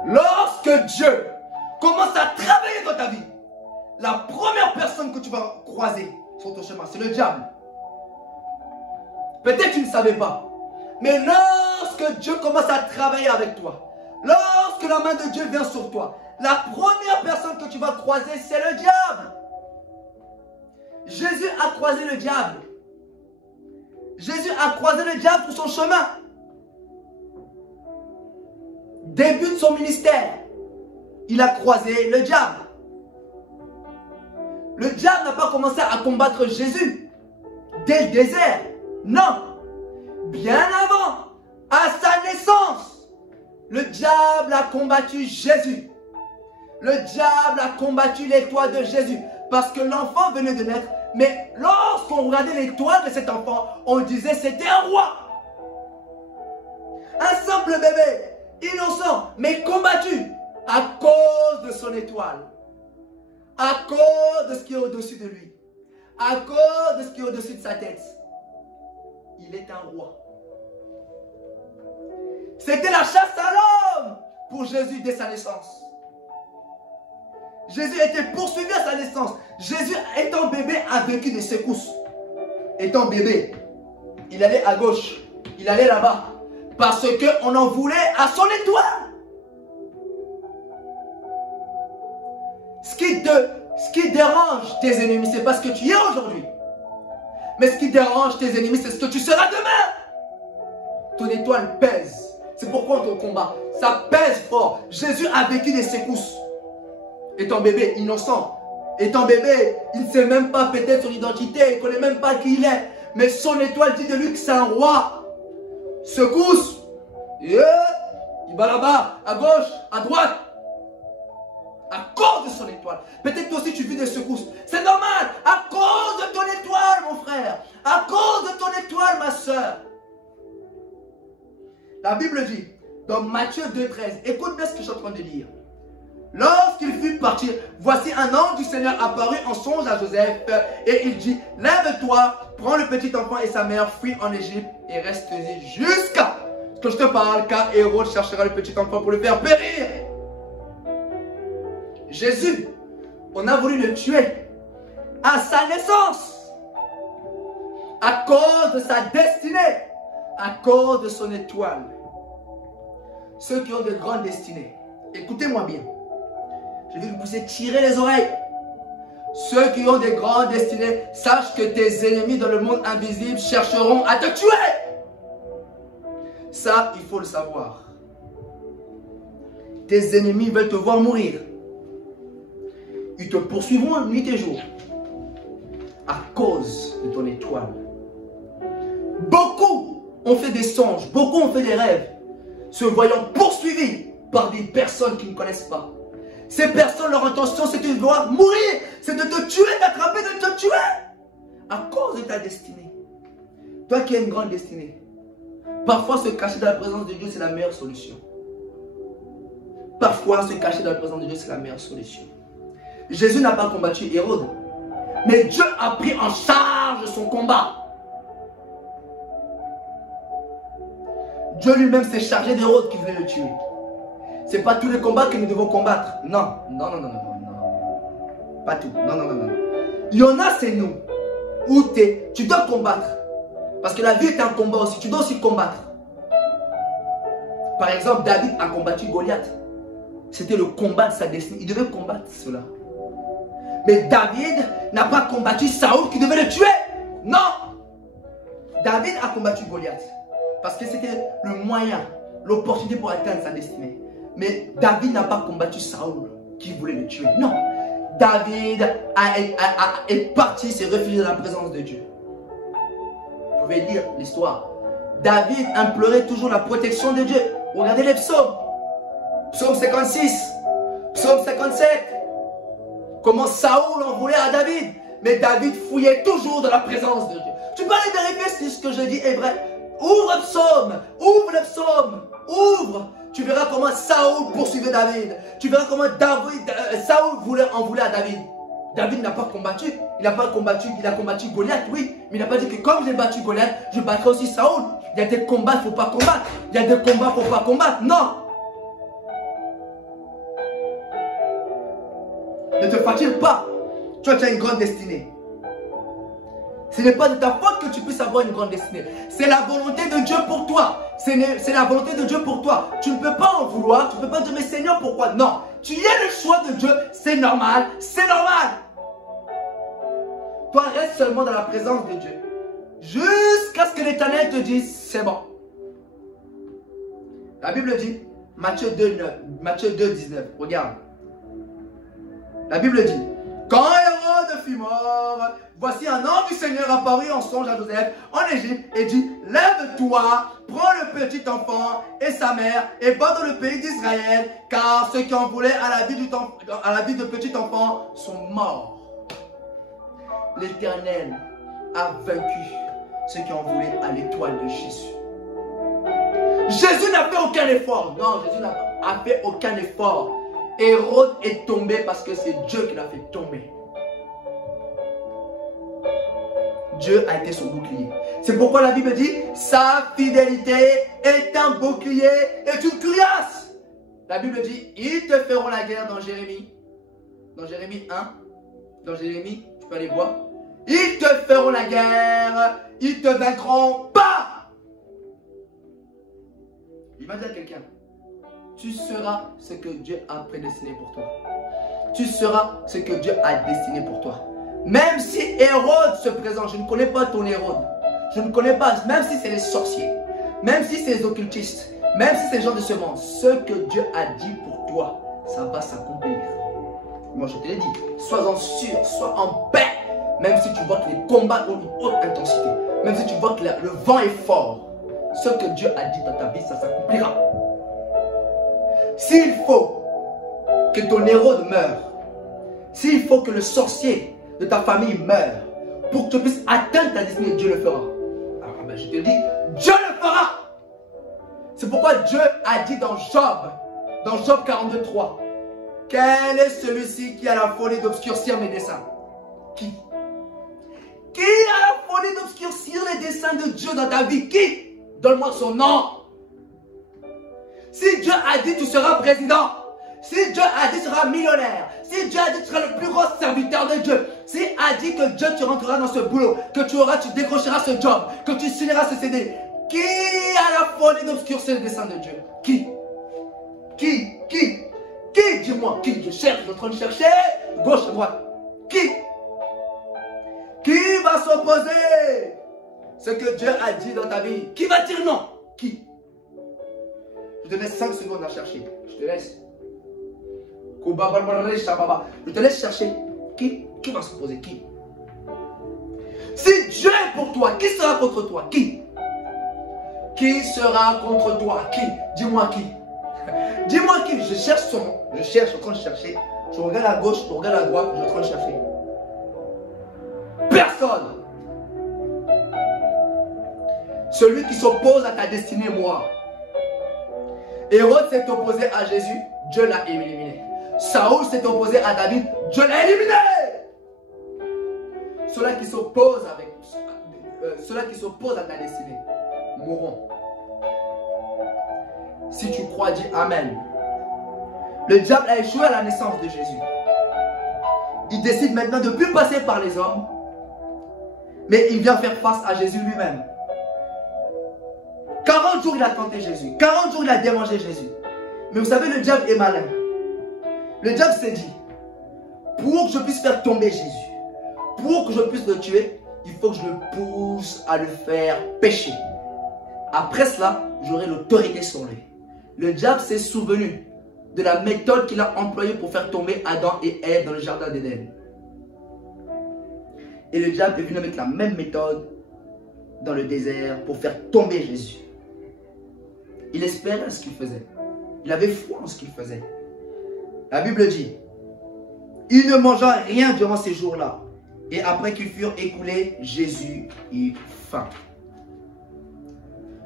Lorsque Dieu commence à travailler dans ta vie, la première personne que tu vas croiser sur ton chemin, c'est le diable. Peut-être que tu ne savais pas. Mais lorsque Dieu commence à travailler avec toi, lorsque la main de Dieu vient sur toi, la première personne que tu vas croiser, c'est le diable. Jésus a croisé le diable. Jésus a croisé le diable sur son chemin. Début de son ministère, il a croisé le diable. Le diable n'a pas commencé à combattre Jésus dès le désert. Non. Bien avant, à sa naissance, le diable a combattu Jésus. Le diable a combattu l'étoile de Jésus. Parce que l'enfant venait de naître. Mais lorsqu'on regardait l'étoile de cet enfant, on disait c'était un roi. Un simple bébé, innocent, mais combattu à cause de son étoile. À cause de ce qui est au-dessus de lui. À cause de ce qui est au-dessus de sa tête. Il est un roi. C'était la chasse à l'homme pour Jésus dès sa naissance. Jésus était poursuivi à sa naissance. Jésus, étant bébé, a vécu des secousses. Étant bébé, il allait à gauche, il allait là-bas. Parce qu'on en voulait à son étoile. Ce qui dérange tes ennemis, c'est pas ce que tu es aujourd'hui. Mais ce qui dérange tes ennemis, c'est ce que tu seras demain. Ton étoile pèse. C'est pourquoi on te combat. Ça pèse fort. Jésus a vécu des secousses. Étant bébé, innocent. Étant bébé, il ne sait même pas peut-être son identité. Il ne connaît même pas qui il est. Mais son étoile dit de lui que c'est un roi. Secousse. Il va là-bas, à gauche, à droite. À cause de son étoile. Peut-être toi aussi tu vis des secousses. C'est normal. À cause de ton étoile, mon frère. À cause de ton étoile, ma soeur. La Bible dit, dans Matthieu 2,13, écoute bien ce que je suis en train de dire. Lorsqu'il fut parti, voici un ange du Seigneur apparu en songe à Joseph et il dit, lève-toi, prends le petit enfant et sa mère, fuis en Égypte et reste-y jusqu'à ce que je te parle, car Hérode cherchera le petit enfant pour le faire périr. Jésus, on a voulu le tuer à sa naissance, à cause de sa destinée, à cause de son étoile. Ceux qui ont de grandes destinées, écoutez-moi bien. Je vais vous tirer les oreilles. Ceux qui ont des grandes destinées, sache que tes ennemis dans le monde invisible chercheront à te tuer. Ça, il faut le savoir. Tes ennemis veulent te voir mourir. Ils te poursuivront nuit et jour à cause de ton étoile. Beaucoup ont fait des songes, beaucoup ont fait des rêves, se voyant poursuivis par des personnes qui ne connaissent pas. Ces personnes, leur intention, c'est de te voir mourir, c'est de te tuer, d'attraper, de te tuer à cause de ta destinée. Toi qui as une grande destinée, parfois se cacher dans la présence de Dieu, c'est la meilleure solution. Parfois se cacher dans la présence de Dieu, c'est la meilleure solution. Jésus n'a pas combattu Hérode, mais Dieu a pris en charge son combat. Dieu lui-même s'est chargé d'Hérode qui voulait le tuer. Ce n'est pas tous les combats que nous devons combattre. Non, non, non, non, non, non. Pas tout. Non, non, non, non. Il y en a, c'est nous. Où tu dois combattre. Parce que la vie est un combat aussi. Tu dois aussi combattre. Par exemple, David a combattu Goliath. C'était le combat de sa destinée. Il devait combattre cela. Mais David n'a pas combattu Saoul qui devait le tuer. Non. David a combattu Goliath. Parce que c'était le moyen, l'opportunité pour atteindre sa destinée. Mais David n'a pas combattu Saoul qui voulait le tuer. Non. David est parti, s'est réfugié dans la présence de Dieu. Vous pouvez lire l'histoire. David implorait toujours la protection de Dieu. Regardez les psaumes. Psaume 56, psaume 57. Comment Saoul en voulait à David. Mais David fouillait toujours dans la présence de Dieu. Tu peux aller vérifier si ce que je dis est vrai. Ouvre le psaume, ouvre le psaume, ouvre. Tu verras comment Saoul poursuivait David. Tu verras comment Saoul en voulait à David. David n'a pas combattu. Il a combattu Goliath, oui. Mais il n'a pas dit que comme j'ai battu Goliath, je battrai aussi Saoul. Il y a des combats, il ne faut pas combattre. Il y a des combats, il ne faut pas combattre. Non. Ne te fatigue pas. Toi, tu as une grande destinée. Ce n'est pas de ta faute que tu puisses avoir une grande destinée. C'est la volonté de Dieu pour toi. C'est la volonté de Dieu pour toi. Tu ne peux pas en vouloir. Tu ne peux pas dire, mais Seigneur, pourquoi? Non. Tu es le choix de Dieu. C'est normal. C'est normal. Toi, reste seulement dans la présence de Dieu. Jusqu'à ce que l'Éternel te dise, c'est bon. La Bible dit, Matthieu 2, 19. Regarde. La Bible dit, quand Hérode fut mort, voici un ange du Seigneur apparut en songe à Joseph en Égypte et dit, lève-toi, prends le petit enfant et sa mère et va dans le pays d'Israël, car ceux qui en voulaient à la vie de petit enfant sont morts. L'Éternel a vaincu ceux qui en voulaient à l'étoile de Jésus. Jésus n'a fait aucun effort. Non, Jésus n'a fait aucun effort. Hérode est tombé parce que c'est Dieu qui l'a fait tomber. Dieu a été son bouclier. C'est pourquoi la Bible dit, sa fidélité est un bouclier et une cuirasse. La Bible dit, ils te feront la guerre dans Jérémie. Dans Jérémie 1. Dans Jérémie, tu peux aller voir. Ils te feront la guerre, ils te vaincront pas. Il va dire à quelqu'un, tu seras ce que Dieu a prédestiné pour toi. Tu seras ce que Dieu a destiné pour toi. Même si Hérode se présente, je ne connais pas ton Hérode. Je ne connais pas, même si c'est les sorciers, même si c'est les occultistes, même si c'est les gens de ce monde, ce que Dieu a dit pour toi, ça va s'accomplir. Moi je te l'ai dit, sois-en sûr, sois en paix. Même si tu vois que les combats ont une haute intensité, même si tu vois que le vent est fort, ce que Dieu a dit dans ta vie, ça s'accomplira. S'il faut que ton Hérode meure, s'il faut que le sorcier de ta famille meure, pour que tu puisses atteindre ta destinée, Dieu le fera. Alors ben, je te dis, Dieu le fera. C'est pourquoi Dieu a dit dans Job 42:3, quel est celui-ci qui a la folie d'obscurcir mes desseins? Qui? Qui a la folie d'obscurcir les desseins de Dieu dans ta vie? Qui? Donne-moi son nom. Si Dieu a dit tu seras président, si Dieu a dit tu seras millionnaire, si Dieu a dit tu seras le plus grand serviteur de Dieu, si a dit que Dieu tu rentreras dans ce boulot, que tu décrocheras ce job, que tu signeras ce CD, qui a la folie d'obscurcir les desseins de Dieu? Qui? Qui? Dis-moi, qui? Je cherche, je suis en train de chercher, gauche, droite. Qui? Qui va s'opposer? Ce que Dieu a dit dans ta vie. Qui va dire non? Qui? Je te laisse 5 secondes à chercher. Je te laisse. Je te laisse chercher. Qui va s'opposer? Qui? Si Dieu est pour toi, qui sera contre toi? Qui? Qui sera contre toi? Qui? Dis-moi qui? Dis-moi qui? Je cherche son nom. Je cherche, je suis en train de chercher. Je regarde à gauche, je regarde à droite, je suis en train de chercher. Personne. Celui qui s'oppose à ta destinée, moi. Hérode s'est opposé à Jésus, Dieu l'a éliminé. Saoul s'est opposé à David, Dieu l'a éliminé. Ceux-là qui s'opposent à ta destinée mourront. Si tu crois, dis Amen. Le diable a échoué à la naissance de Jésus. Il décide maintenant de ne plus passer par les hommes, mais il vient faire face à Jésus lui-même. 40 jours il a tenté Jésus. 40 jours il a démangé Jésus. Mais vous savez, le diable est malin. Le diable s'est dit, pour que je puisse faire tomber Jésus, pour que je puisse le tuer, il faut que je le pousse à le faire pécher. Après cela, j'aurai l'autorité sur lui. Le diable s'est souvenu de la méthode qu'il a employée pour faire tomber Adam et Ève dans le jardin d'Éden. Et le diable est venu avec la même méthode dans le désert pour faire tomber Jésus. Il espérait ce qu'il faisait. Il avait foi en ce qu'il faisait. La Bible dit, il ne mangea rien durant ces jours-là. Et après qu'ils furent écoulés, Jésus eut faim.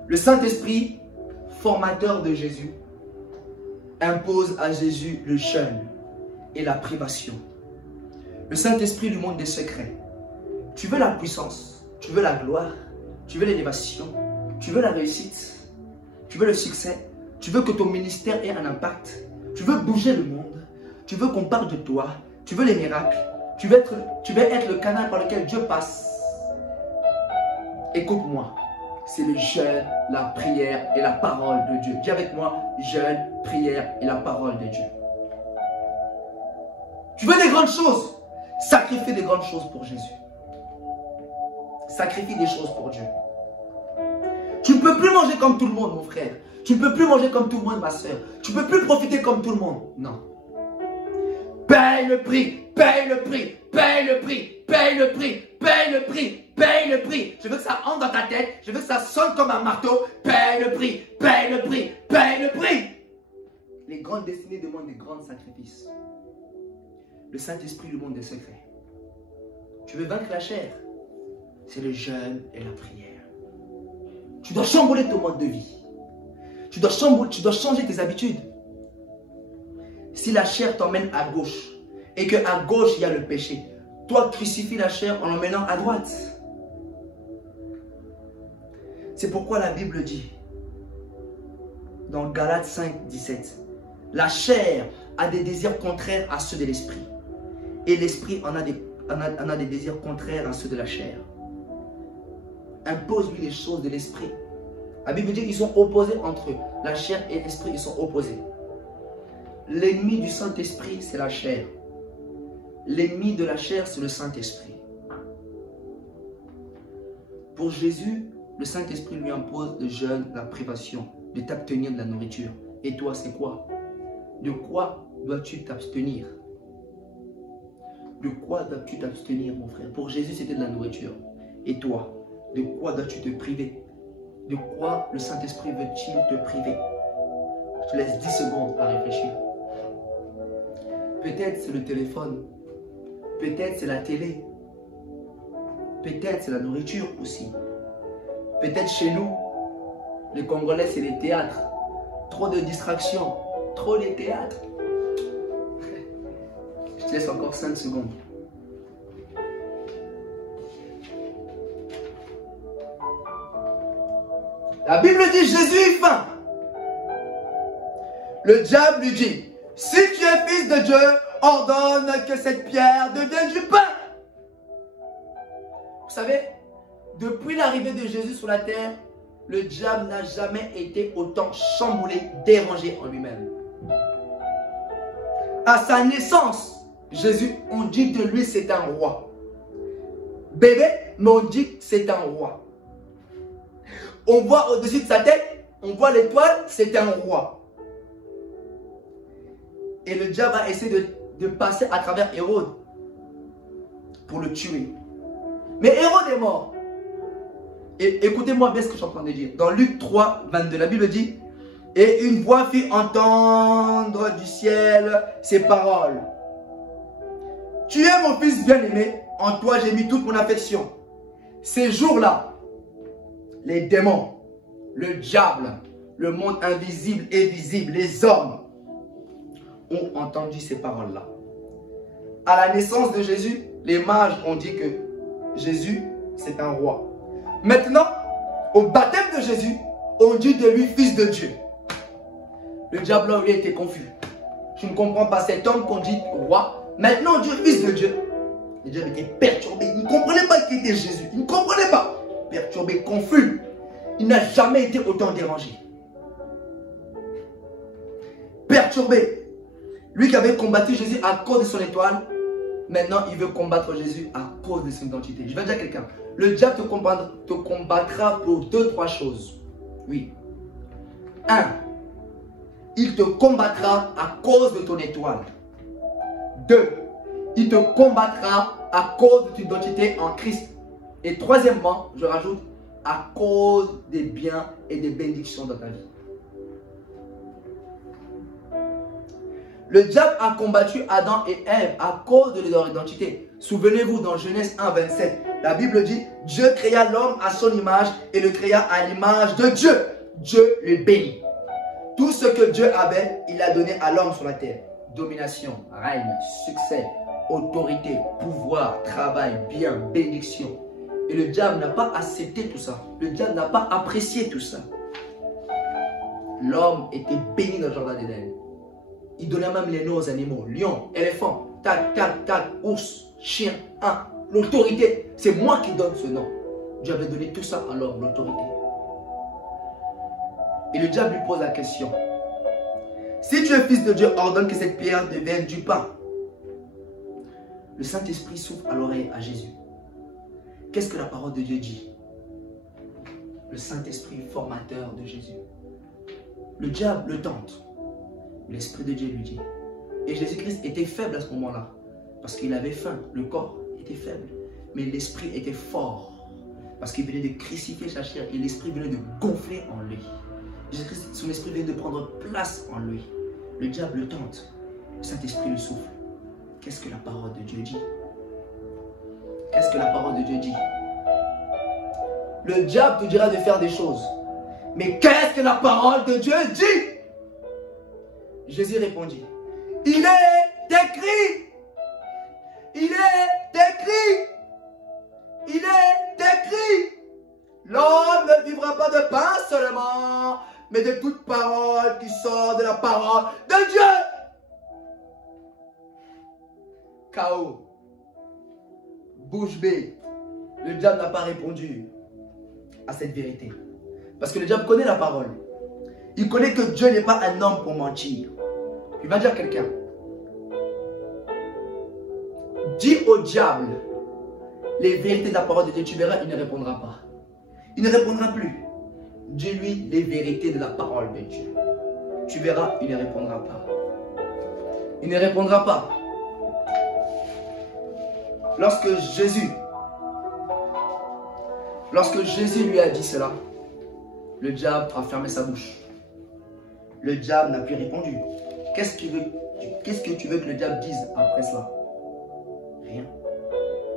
Le Saint-Esprit, formateur de Jésus, impose à Jésus le jeûne et la privation. Le Saint-Esprit lui montre des secrets. Tu veux la puissance, tu veux la gloire, tu veux l'élévation, tu veux la réussite, tu veux le succès, tu veux que ton ministère ait un impact, tu veux bouger le monde, tu veux qu'on parle de toi, tu veux les miracles, tu veux être le canal par lequel Dieu passe. Écoute-moi, c'est le jeûne, la prière et la parole de Dieu. Dis avec moi, jeûne, prière et la parole de Dieu. Tu veux des grandes choses? Sacrifie des grandes choses pour Jésus. Sacrifie des choses pour Dieu. Tu ne peux plus manger comme tout le monde, mon frère. Tu ne peux plus manger comme tout le monde, ma soeur. Tu ne peux plus profiter comme tout le monde. Non. Paye le prix, paye le prix, paye le prix, paye le prix, paye le prix, paye le prix. Je veux que ça entre dans ta tête. Je veux que ça sonne comme un marteau. Paye le prix, paye le prix, paye le prix. Les grandes destinées demandent des grands sacrifices. Le Saint-Esprit lui montre des secrets. Tu veux vaincre la chair? C'est le jeûne et la prière. Tu dois chambouler ton mode de vie. Tu dois changer tes habitudes. Si la chair t'emmène à gauche et qu'à gauche il y a le péché, toi crucifie la chair en l'emmenant à droite. C'est pourquoi la Bible dit dans Galates 5, 17, la chair a des désirs contraires à ceux de l'esprit. Et l'esprit en a des désirs contraires à ceux de la chair. Impose-lui les choses de l'esprit. La Bible dit qu'ils sont opposés entre eux. La chair et l'esprit, ils sont opposés. L'ennemi du Saint-Esprit, c'est la chair. L'ennemi de la chair, c'est le Saint-Esprit. Pour Jésus, le Saint-Esprit lui impose le jeûne, la privation, de t'abstenir de la nourriture. Et toi, c'est quoi? De quoi dois-tu t'abstenir? De quoi dois-tu t'abstenir, mon frère? Pour Jésus, c'était de la nourriture. Et toi, de quoi dois-tu te priver? De quoi le Saint-Esprit veut-il te priver? Je te laisse 10 secondes à réfléchir. Peut-être c'est le téléphone. Peut-être c'est la télé. Peut-être c'est la nourriture aussi. Peut-être chez nous, les Congolais, c'est les théâtres. Trop de distractions. Trop de théâtres. Je te laisse encore 5 secondes. La Bible dit Jésus est faim. Le diable lui dit, si tu es fils de Dieu, ordonne que cette pierre devienne du pain. Vous savez, depuis l'arrivée de Jésus sur la terre, le diable n'a jamais été autant chamboulé, dérangé en lui-même. À sa naissance, Jésus, on dit de lui c'est un roi. Bébé, mais on dit que c'est un roi. On voit au-dessus de sa tête, on voit l'étoile, c'est un roi. Et le diable a essayé de passer à travers Hérode pour le tuer. Mais Hérode est mort. Et écoutez-moi bien ce que je suis en train de dire. Dans Luc 3, 22, la Bible dit, et une voix fit entendre du ciel ces paroles. Tu es mon fils bien-aimé, en toi j'ai mis toute mon affection. Ces jours-là, les démons, le diable, le monde invisible et visible, les hommes ont entendu ces paroles-là. À la naissance de Jésus, les mages ont dit que Jésus, c'est un roi. Maintenant, au baptême de Jésus, on dit de lui fils de Dieu. Le diable a été confus. Je ne comprends pas cet homme qu'on dit roi. Maintenant, on dit fils de Dieu. Le diable était perturbé. Il ne comprenait pas qui était Jésus. Il ne comprenait pas. Perturbé, confus. Il n'a jamais été autant dérangé. Perturbé. Lui qui avait combattu Jésus à cause de son étoile, maintenant il veut combattre Jésus à cause de son identité. Je vais dire à quelqu'un, le diable te combattra pour 2-3 choses. Oui. 1. Il te combattra à cause de ton étoile. 2. Il te combattra à cause de ton identité en Christ. Et troisièmement, je rajoute, à cause des biens et des bénédictions dans ta vie. Le diable a combattu Adam et Ève à cause de leur identité. Souvenez-vous dans Genèse 1, 27, la Bible dit, Dieu créa l'homme à son image et le créa à l'image de Dieu. Dieu le bénit. Tout ce que Dieu avait, il a donné à l'homme sur la terre. Domination, règne, succès, autorité, pouvoir, travail, bien, bénédiction. Et le diable n'a pas accepté tout ça. Le diable n'a pas apprécié tout ça. L'homme était béni dans le jardin d'Éden. Il donnait même les noms aux animaux. Lion, éléphant, tac, tac, tac, ours, chien, l'autorité. C'est moi qui donne ce nom. Dieu avait donné tout ça à l'homme, l'autorité. Et le diable lui pose la question. Si tu es fils de Dieu, ordonne que cette pierre devienne du pain. Le Saint-Esprit souffle à l'oreille à Jésus. Qu'est-ce que la parole de Dieu dit? Le Saint-Esprit formateur de Jésus. Le diable le tente. L'Esprit de Dieu lui dit. Et Jésus-Christ était faible à ce moment-là. Parce qu'il avait faim. Le corps était faible. Mais l'Esprit était fort. Parce qu'il venait de crucifier sa chair. Et l'Esprit venait de gonfler en lui. Jésus-Christ, son esprit vient de prendre place en lui. Le diable le tente. Le Saint-Esprit le souffle. Qu'est-ce que la parole de Dieu dit? Qu'est-ce que la parole de Dieu dit? Le diable te dira de faire des choses. Mais qu'est-ce que la parole de Dieu dit? Jésus répondit. Il est écrit. Il est écrit. Il est écrit. L'homme ne vivra pas de pain seulement, mais de toute parole qui sort de la parole de Dieu. Chaos. Bouche bée. Le diable n'a pas répondu à cette vérité. Parce que le diable connaît la parole. Il connaît que Dieu n'est pas un homme pour mentir. Il va dire à quelqu'un. Dis au diable les vérités de la parole de Dieu. Tu verras, il ne répondra pas. Il ne répondra plus. Dis-lui les vérités de la parole de Dieu. Tu verras, il ne répondra pas. Il ne répondra pas. Lorsque Jésus lui a dit cela, le diable a fermé sa bouche. Le diable n'a plus répondu. Qu'est-ce que tu veux que le diable dise après cela? Rien.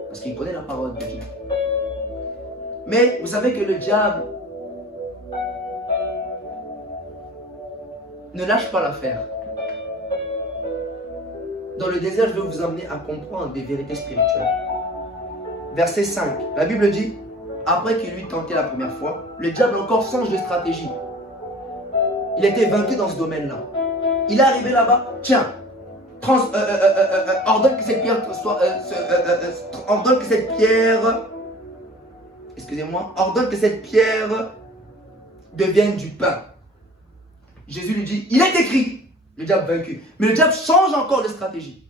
Parce qu'il connaît la parole de Dieu. Mais vous savez que le diable ne lâche pas l'affaire. Dans le désert, je vais vous amener à comprendre des vérités spirituelles. Verset 5, la Bible dit, après qu'il lui tentait la première fois, le diable encore change de stratégie. Il était vaincu dans ce domaine-là. Il est arrivé là-bas, tiens, ordonne que cette pierre soit, ordonne que cette pierre, excusez-moi, ordonne que cette pierre devienne du pain. Jésus lui dit, il est écrit, le diable vaincu. Mais le diable change encore de stratégie.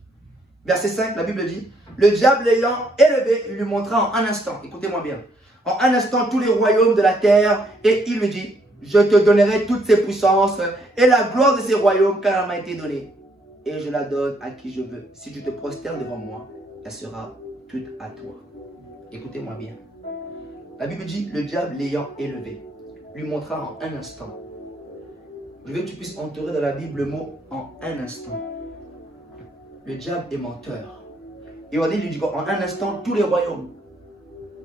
Verset 5, la Bible dit, le diable l'ayant élevé, il lui montra en un instant, écoutez-moi bien, en un instant tous les royaumes de la terre, et il lui dit, je te donnerai toutes ces puissances et la gloire de ces royaumes, car elle m'a été donnée. Et je la donne à qui je veux. Si tu te prosternes devant moi, elle sera toute à toi. Écoutez-moi bien. La Bible dit, le diable l'ayant élevé, lui montra en un instant. Je veux que tu puisses entourer dans la Bible le mot en un instant. Le diable est menteur. Et on dit, il lui dit en un instant, tous les royaumes.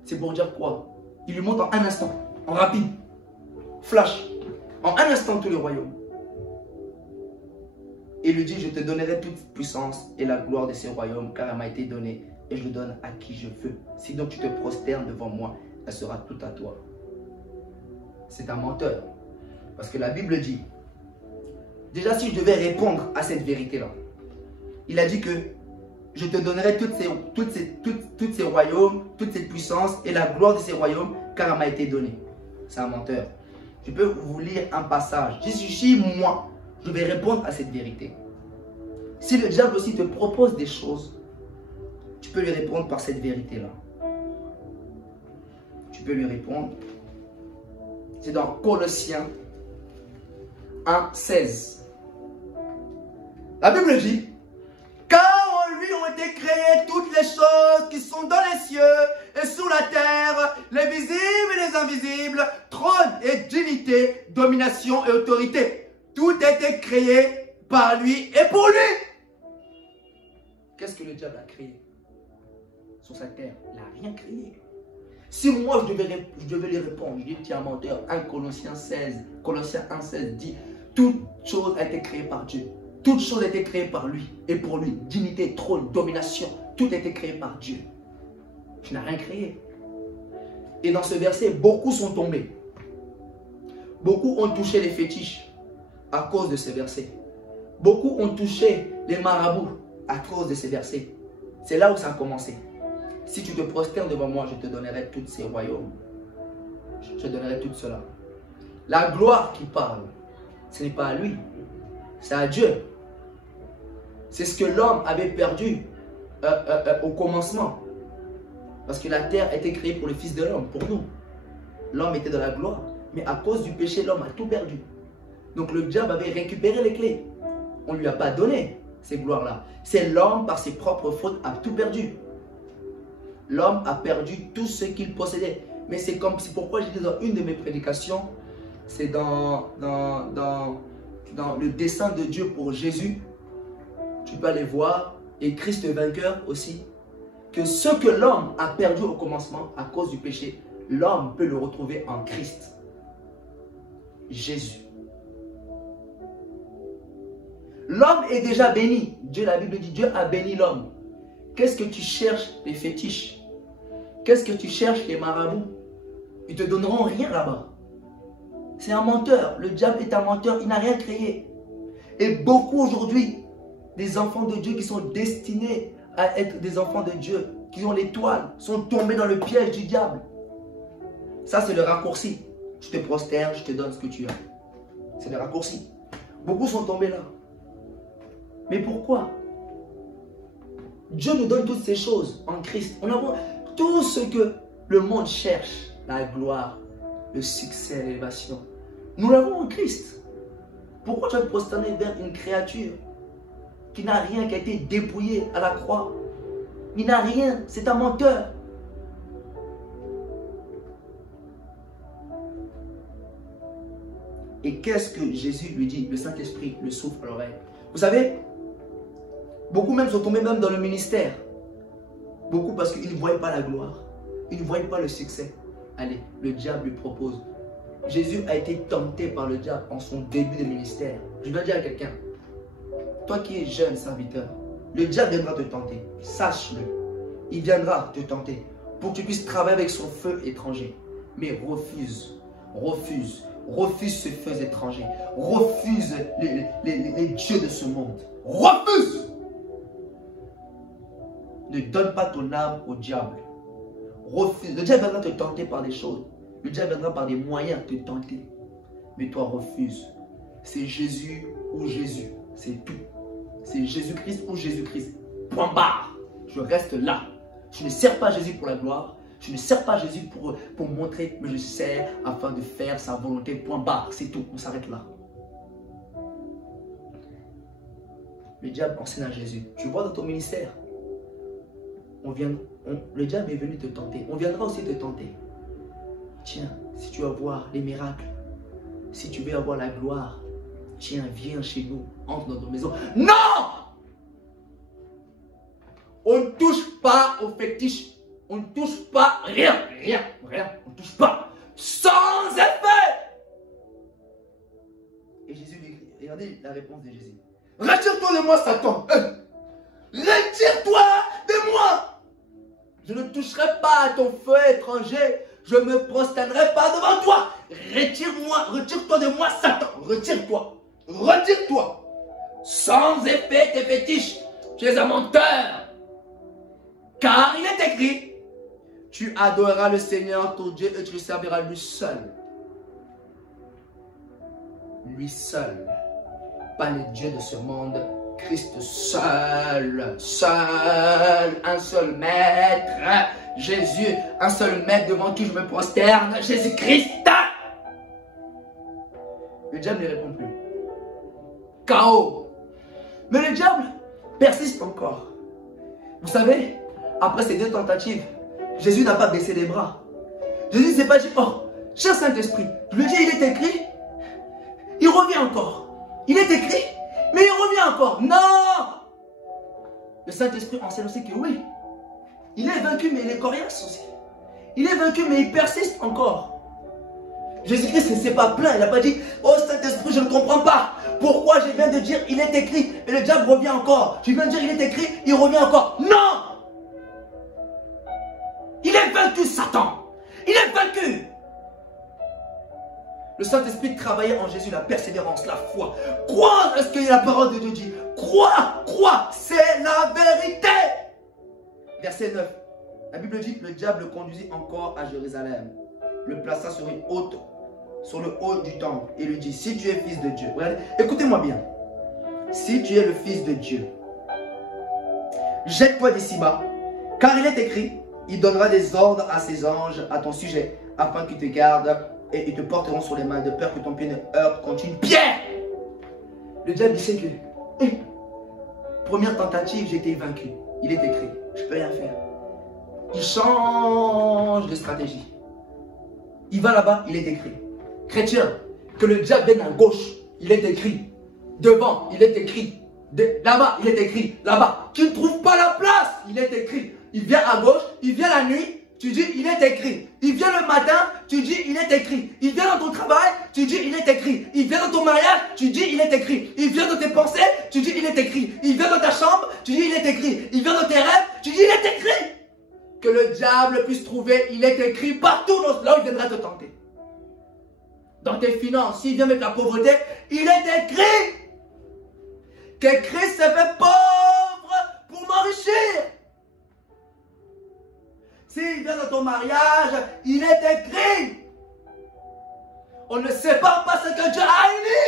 C'est pour dire quoi? Il lui montre en un instant, en rapide, flash, en un instant tous les royaumes. Et il lui dit, je te donnerai toute puissance et la gloire de ces royaumes, car elle m'a été donnée, et je le donne à qui je veux. Si donc tu te prosternes devant moi, elle sera toute à toi. C'est un menteur. Parce que la Bible dit, déjà si je devais répondre à cette vérité-là, il a dit que je te donnerai toutes ces royaumes, toute cette puissance et la gloire de ces royaumes, car elle m'a été donnée. C'est un menteur. Je peux vous lire un passage. Si moi, je vais répondre à cette vérité. Si le diable aussi te propose des choses, tu peux lui répondre par cette vérité-là. Tu peux lui répondre. C'est dans Colossiens 1, 16. La Bible dit, car en lui ont été créées toutes les choses qui sont dans les cieux et sous la terre, les visibles et les invisibles, trône et dignité, domination et autorité. Tout a été créé par lui et pour lui. Qu'est-ce que le diable a créé sur sa terre? Il n'a rien créé. Si moi je devais lui répondre, je dis tiens menteur, 1 Colossiens 1, 16 dit, toute chose a été créée par Dieu. Toute chose a été créée par lui et pour lui. Dignité, trône, domination, Tout a été créé par Dieu. Tu n'as rien créé. Et dans ce verset, beaucoup sont tombés. Beaucoup ont touché les fétiches à cause de ces versets. Beaucoup ont touché les marabouts à cause de ces versets. C'est là où ça a commencé. Si tu te prosternes devant moi, je te donnerai tous ces royaumes. Je te donnerai tout cela. La gloire qui parle, ce n'est pas à lui, c'est à Dieu. C'est ce que l'homme avait perdu au commencement. Parce que la terre a été créée pour le Fils de l'homme, pour nous. L'homme était dans la gloire. Mais à cause du péché, l'homme a tout perdu. Donc le diable avait récupéré les clés. On ne lui a pas donné ces gloires-là. C'est l'homme, par ses propres fautes, a tout perdu. L'homme a perdu tout ce qu'il possédait. Mais c'est pourquoi j'ai dit dans une de mes prédications, c'est dans le dessein de Dieu pour Jésus. Tu peux aller voir, et Christ vainqueur aussi, que ce que l'homme a perdu au commencement à cause du péché, l'homme peut le retrouver en Christ. Jésus. L'homme est déjà béni. Dieu, la Bible dit, Dieu a béni l'homme. Qu'est-ce que tu cherches, les fétiches? Qu'est-ce que tu cherches, les marabouts? Ils ne te donneront rien là-bas. C'est un menteur. Le diable est un menteur. Il n'a rien créé. Et beaucoup aujourd'hui, des enfants de Dieu qui sont destinés à être des enfants de Dieu, qui ont l'étoile, sont tombés dans le piège du diable. Ça, c'est le raccourci. Je te prosternes, je te donne ce que tu as. C'est le raccourci. Beaucoup sont tombés là. Mais pourquoi? Dieu nous donne toutes ces choses en Christ. On a tout ce que le monde cherche, la gloire, le succès, l'élévation. Nous l'avons en Christ. Pourquoi tu vas te prosterner vers une créature qui n'a rien, qui a été dépouillée à la croix? Il n'a rien, c'est un menteur. Et qu'est-ce que Jésus lui dit? Le Saint-Esprit le souffle à l'oreille. Vous savez, beaucoup même sont tombés même dans le ministère. Beaucoup parce qu'ils ne voyaient pas la gloire. Ils ne voyaient pas le succès. Allez, le diable lui propose. Jésus a été tenté par le diable en son début de ministère. Je dois dire à quelqu'un, toi qui es jeune serviteur, le diable viendra te tenter. Sache-le. Il viendra te tenter pour que tu puisses travailler avec son feu étranger. Mais refuse, refuse. Refuse ce feu étranger. Refuse les dieux de ce monde. Refuse. Ne donne pas ton âme au diable. Refuse. Le diable viendra te tenter par des choses. Le diable viendra par des moyens te tenter. Mais toi, refuse. C'est Jésus ou Jésus. C'est tout. C'est Jésus-Christ ou Jésus-Christ. Point barre. Je reste là. Je ne sers pas Jésus pour la gloire. Je ne sers pas Jésus pour montrer, mais je sers afin de faire sa volonté. Point barre. C'est tout. On s'arrête là. Le diable enseigne à Jésus. Tu vois dans ton ministère, le diable est venu te tenter. On viendra aussi te tenter. Tiens, si tu veux voir les miracles, si tu veux avoir la gloire, tiens, viens chez nous, entre dans nos maisons. Non! On ne touche pas aux fétiches. On ne touche pas rien. On ne touche pas. Sans effet! Et Jésus lui dit, regardez la réponse de Jésus. Retire-toi de moi, Satan. Retire-toi de moi. Je ne toucherai pas à ton feu étranger. Je ne me prosternerai pas devant toi. Retire-toi de moi, Satan. Retire-toi. Retire-toi. Sans effet tes fétiches. Tu es un menteur. Car il est écrit, tu adoreras le Seigneur ton Dieu et tu le serviras lui seul. Lui seul. Pas les dieux de ce monde. Christ seul. Seul. Un seul maître. Jésus. Un seul maître devant qui je me prosterne. Jésus-Christ. Le diable ne répond plus. Chaos. Mais le diable persiste encore. Vous savez, après ces deux tentatives, Jésus n'a pas baissé les bras. Jésus ne s'est pas dit, oh, cher Saint-Esprit, je lui dis, il est écrit, il revient encore. Il est écrit, mais il revient encore. Non! Le Saint-Esprit enseigne aussi que oui, il est vaincu, mais il est coriace aussi. Il est vaincu, mais il persiste encore. Jésus-Christ ne s'est pas plaint, il n'a pas dit, oh Saint-Esprit, je ne comprends pas. Pourquoi je viens de dire, il est écrit, et le diable revient encore. Je viens de dire, il est écrit, il revient encore. Non! Le Saint-Esprit travaillait en Jésus la persévérance, la foi. Crois à ce que la parole de Dieu dit. Crois, c'est la vérité. Verset 9. La Bible dit que le diable le conduisit encore à Jérusalem. Le plaça sur le haut du temple et lui dit, si tu es fils de Dieu. Regardez, écoutez-moi bien. Si tu es le fils de Dieu, jette-toi d'ici bas, car il est écrit, il donnera des ordres à ses anges à ton sujet, afin qu'ils te gardent et ils te porteront sur les mains de peur que ton pied ne heurte contre une pierre. Le diable, il sait que, première tentative, j'ai été vaincu. Il est écrit, je ne peux rien faire. Il change de stratégie. Il va là-bas, il est écrit. Chrétien, que le diable vienne à gauche, il est écrit. Devant, il est écrit. Là-bas, il est écrit. Là-bas, tu ne trouves pas la place, il est écrit. Il vient à gauche, il vient la nuit, tu dis il est écrit. Il vient le matin, tu dis il est écrit. Il vient dans ton travail, tu dis il est écrit. Il vient dans ton mariage, tu dis il est écrit. Il vient dans tes pensées, tu dis il est écrit. Il vient dans ta chambre, tu dis il est écrit. Il vient dans tes rêves, tu dis il est écrit. Que le diable puisse trouver, il est écrit partout là où il viendra te tenter. Dans tes finances, s'il vient avec la pauvreté, il est écrit que Christ s'est fait pauvre pour m'enrichir. S'il vient dans ton mariage, il est écrit. On ne sépare pas ce que Dieu a uni.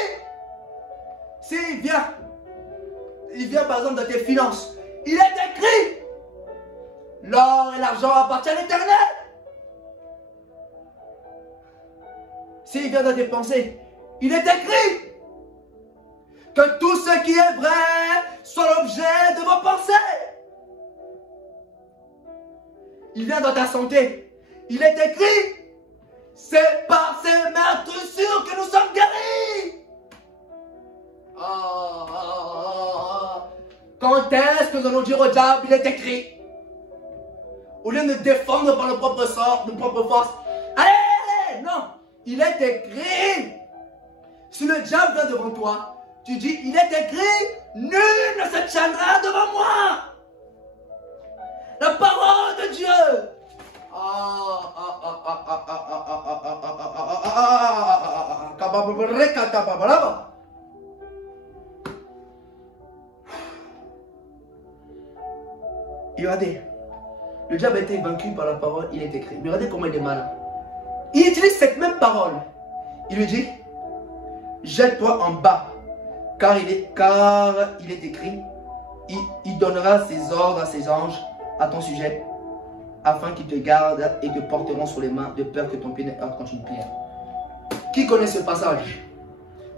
S'il vient par exemple dans tes finances, il est écrit. L'or et l'argent appartiennent à l'Éternel. S'il vient dans tes pensées, il est écrit que tout ce qui est vrai soit l'objet de vos pensées. Il vient dans ta santé, il est écrit, c'est par ces meurtrissures que nous sommes guéris. Quand est-ce que nous allons dire au diable, il est écrit? Au lieu de nous défendre par nos propres sorts, nos propres forces. Allez, non, il est écrit. Si le diable vient devant toi, tu dis, il est écrit, nul ne se tiendra devant moi. La parole de Dieu. Et regardez, le diable a été vaincu par la parole, il est écrit. Mais regardez comment il est malin. Il utilise cette même parole. Il lui dit, jette-toi en bas, car il est écrit, il donnera ses ordres à ses anges à ton sujet, afin qu'ils te gardent et te porteront sur les mains de peur que ton pied ne heurte contre une pierre. Qui connaît ce passage?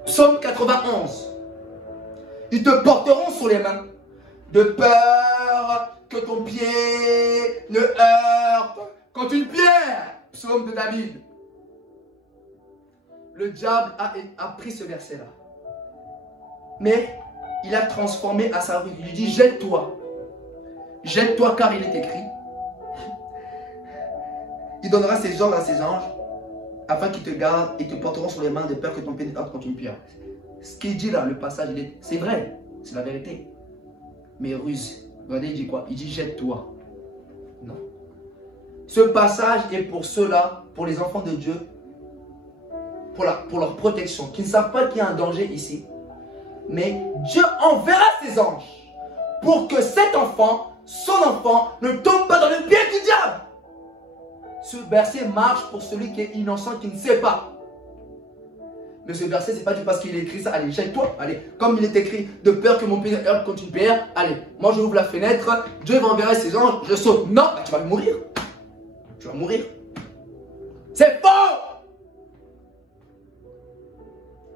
Psaume 91. Ils te porteront sur les mains de peur que ton pied ne heurte contre une pierre. Psaume de David. Le diable a pris ce verset-là. Mais il a transformé à sa rue. Il lui dit, jette-toi. Jette-toi car il est écrit. Il donnera ses ordres à ses anges afin qu'ils te gardent et te porteront sur les mains de peur que ton pied ne heurte contre une pierre. Ce qu'il dit là, le passage, c'est vrai, c'est la vérité. Mais ruse. Regardez, il dit quoi? Il dit jette-toi. Non. Ce passage est pour ceux-là, pour les enfants de Dieu, pour leur protection, qui ne savent pas qu'il y a un danger ici. Mais Dieu enverra ses anges pour que cet enfant, son enfant, ne tombe pas dans le piège du diable. Ce verset marche pour celui qui est innocent, qui ne sait pas. Mais ce verset, ce n'est pas du parce qu'il est écrit ça. Allez, jette-toi. Allez, comme il est écrit, de peur que mon pied ne heurte contre une pierre. Allez, moi je ouvre la fenêtre. Dieu va enverra ses anges. Je saute. Non, bah, tu vas mourir. Tu vas mourir. C'est faux.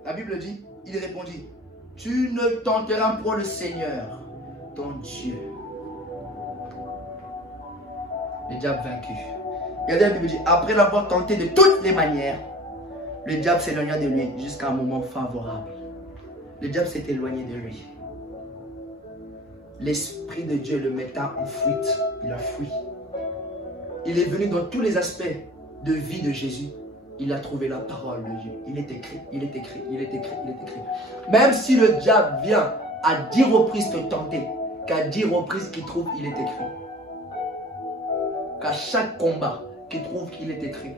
La Bible dit, il répondit, tu ne tenteras point le Seigneur, ton Dieu. Le diable vaincu. Regardez, la Bible dit, après l'avoir tenté de toutes les manières, le diable s'éloigna de lui jusqu'à un moment favorable. Le diable s'est éloigné de lui. L'Esprit de Dieu le metta en fuite. Il a fui. Il est venu dans tous les aspects de vie de Jésus. Il a trouvé la parole de Dieu. Il est écrit, il est écrit, il est écrit, il est écrit. Même si le diable vient à 10 reprises te tenter, qu'à 10 reprises qu'il trouve, il est écrit. Qu'à chaque combat qu'il trouve qu'il est écrit,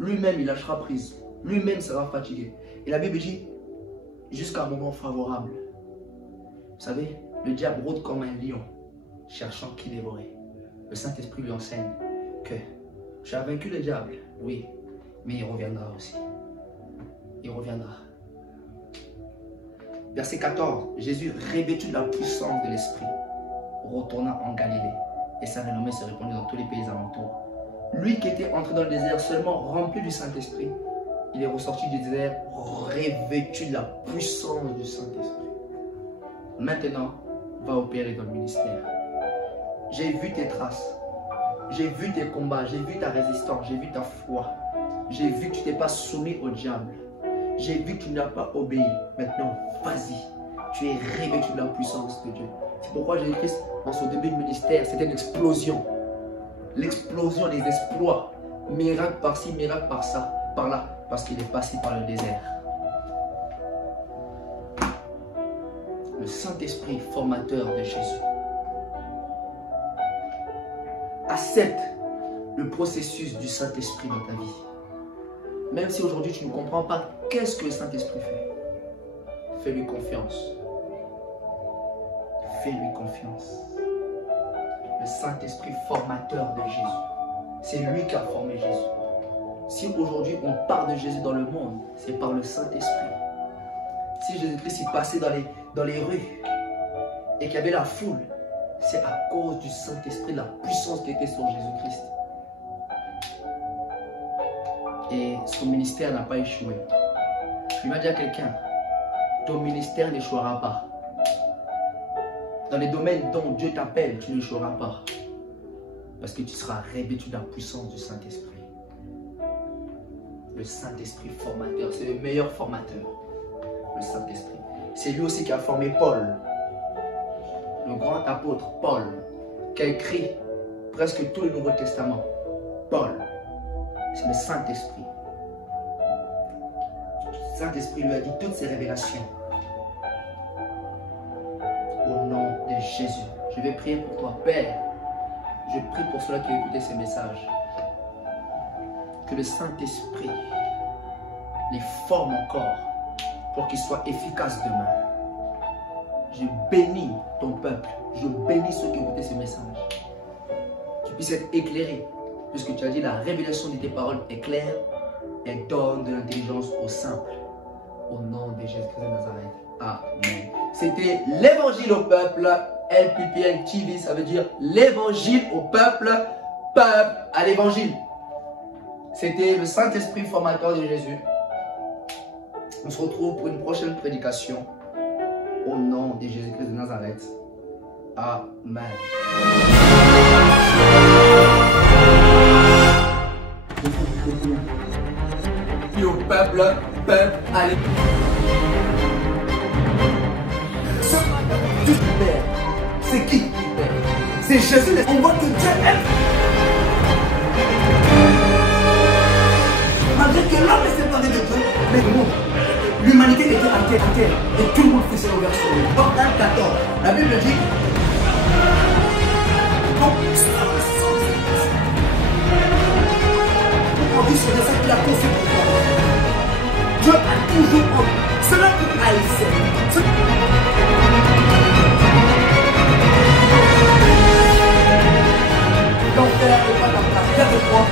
lui-même il lâchera prise. Lui-même sera fatigué. Et la Bible dit, jusqu'à un moment favorable. Vous savez, le diable rôde comme un lion, cherchant qui dévorer. Le Saint-Esprit lui enseigne que tu as vaincu le diable, oui, mais il reviendra aussi. Il reviendra. Verset 14, Jésus, revêtu de la puissance de l'Esprit, retourna en Galilée, et sa renommée se répandit dans tous les pays alentours. Lui qui était entré dans le désert seulement rempli du Saint-Esprit, il est ressorti du désert revêtu de la puissance du Saint-Esprit. Maintenant, va opérer dans le ministère. J'ai vu tes traces, j'ai vu tes combats, j'ai vu ta résistance, j'ai vu ta foi. J'ai vu que tu t'es pas soumis au diable. J'ai vu que tu n'as pas obéi. Maintenant, vas-y. Tu es revêtu de la puissance de Dieu. C'est pourquoi Jésus-Christ, en son début de ministère, c'était une explosion. L'explosion des exploits. Miracle par-ci, miracle par-ça, par-là. Parce qu'il est passé par le désert. Le Saint-Esprit formateur de Jésus. Accepte le processus du Saint-Esprit dans ta vie. Même si aujourd'hui tu ne comprends pas qu'est-ce que le Saint-Esprit fait, fais-lui confiance. Fais-lui confiance. Le Saint-Esprit formateur de Jésus. C'est lui qui a formé Jésus. Si aujourd'hui on parle de Jésus dans le monde, c'est par le Saint-Esprit. Si Jésus-Christ est passé dans les rues et qu'il y avait la foule, c'est à cause du Saint-Esprit, la puissance qui était sur Jésus-Christ. Et son ministère n'a pas échoué. Je vais dire à quelqu'un, ton ministère n'échouera pas. Dans les domaines dont Dieu t'appelle, tu n'échoueras pas. Parce que tu seras revêtu de la puissance du Saint-Esprit. Le Saint-Esprit formateur, c'est le meilleur formateur. Le Saint-Esprit. C'est lui aussi qui a formé Paul. Le grand apôtre Paul, qui a écrit presque tout le Nouveau Testament. Paul. C'est le Saint-Esprit. Le Saint-Esprit lui a dit toutes ces révélations. Au nom de Jésus. Je vais prier pour toi, Père. Je prie pour ceux qui ont écouté ces messages. Que le Saint-Esprit les forme encore pour qu'ils soient efficaces demain. Je bénis ton peuple. Je bénis ceux qui ont écouté ces messages. Qu'ils puissent être éclairés. Puisque tu as dit la révélation de tes paroles est claire et donne de l'intelligence aux simples. Au nom de Jésus-Christ de Nazareth. Amen. C'était l'évangile au peuple. LPPN TV, ça veut dire l'évangile au peuple. Peuple à l'évangile. C'était le Saint-Esprit formateur de Jésus. On se retrouve pour une prochaine prédication. Au nom de Jésus-Christ de Nazareth. Amen. Puis au peuple, allez. C'est qui? C'est Jésus. On voit que Dieu aime. Malgré que l'homme est séparé de Dieu, mais non. L'humanité était à terre et tout le monde faisait l'ouvert sur lui. Dans 14, la Bible dit aujourd'hui, c'est de ça qu'il a conçu pour toi. Dieu a toujours envie. Cela pour haïssait. L'enfer n'est pas ta place. Garde-toi.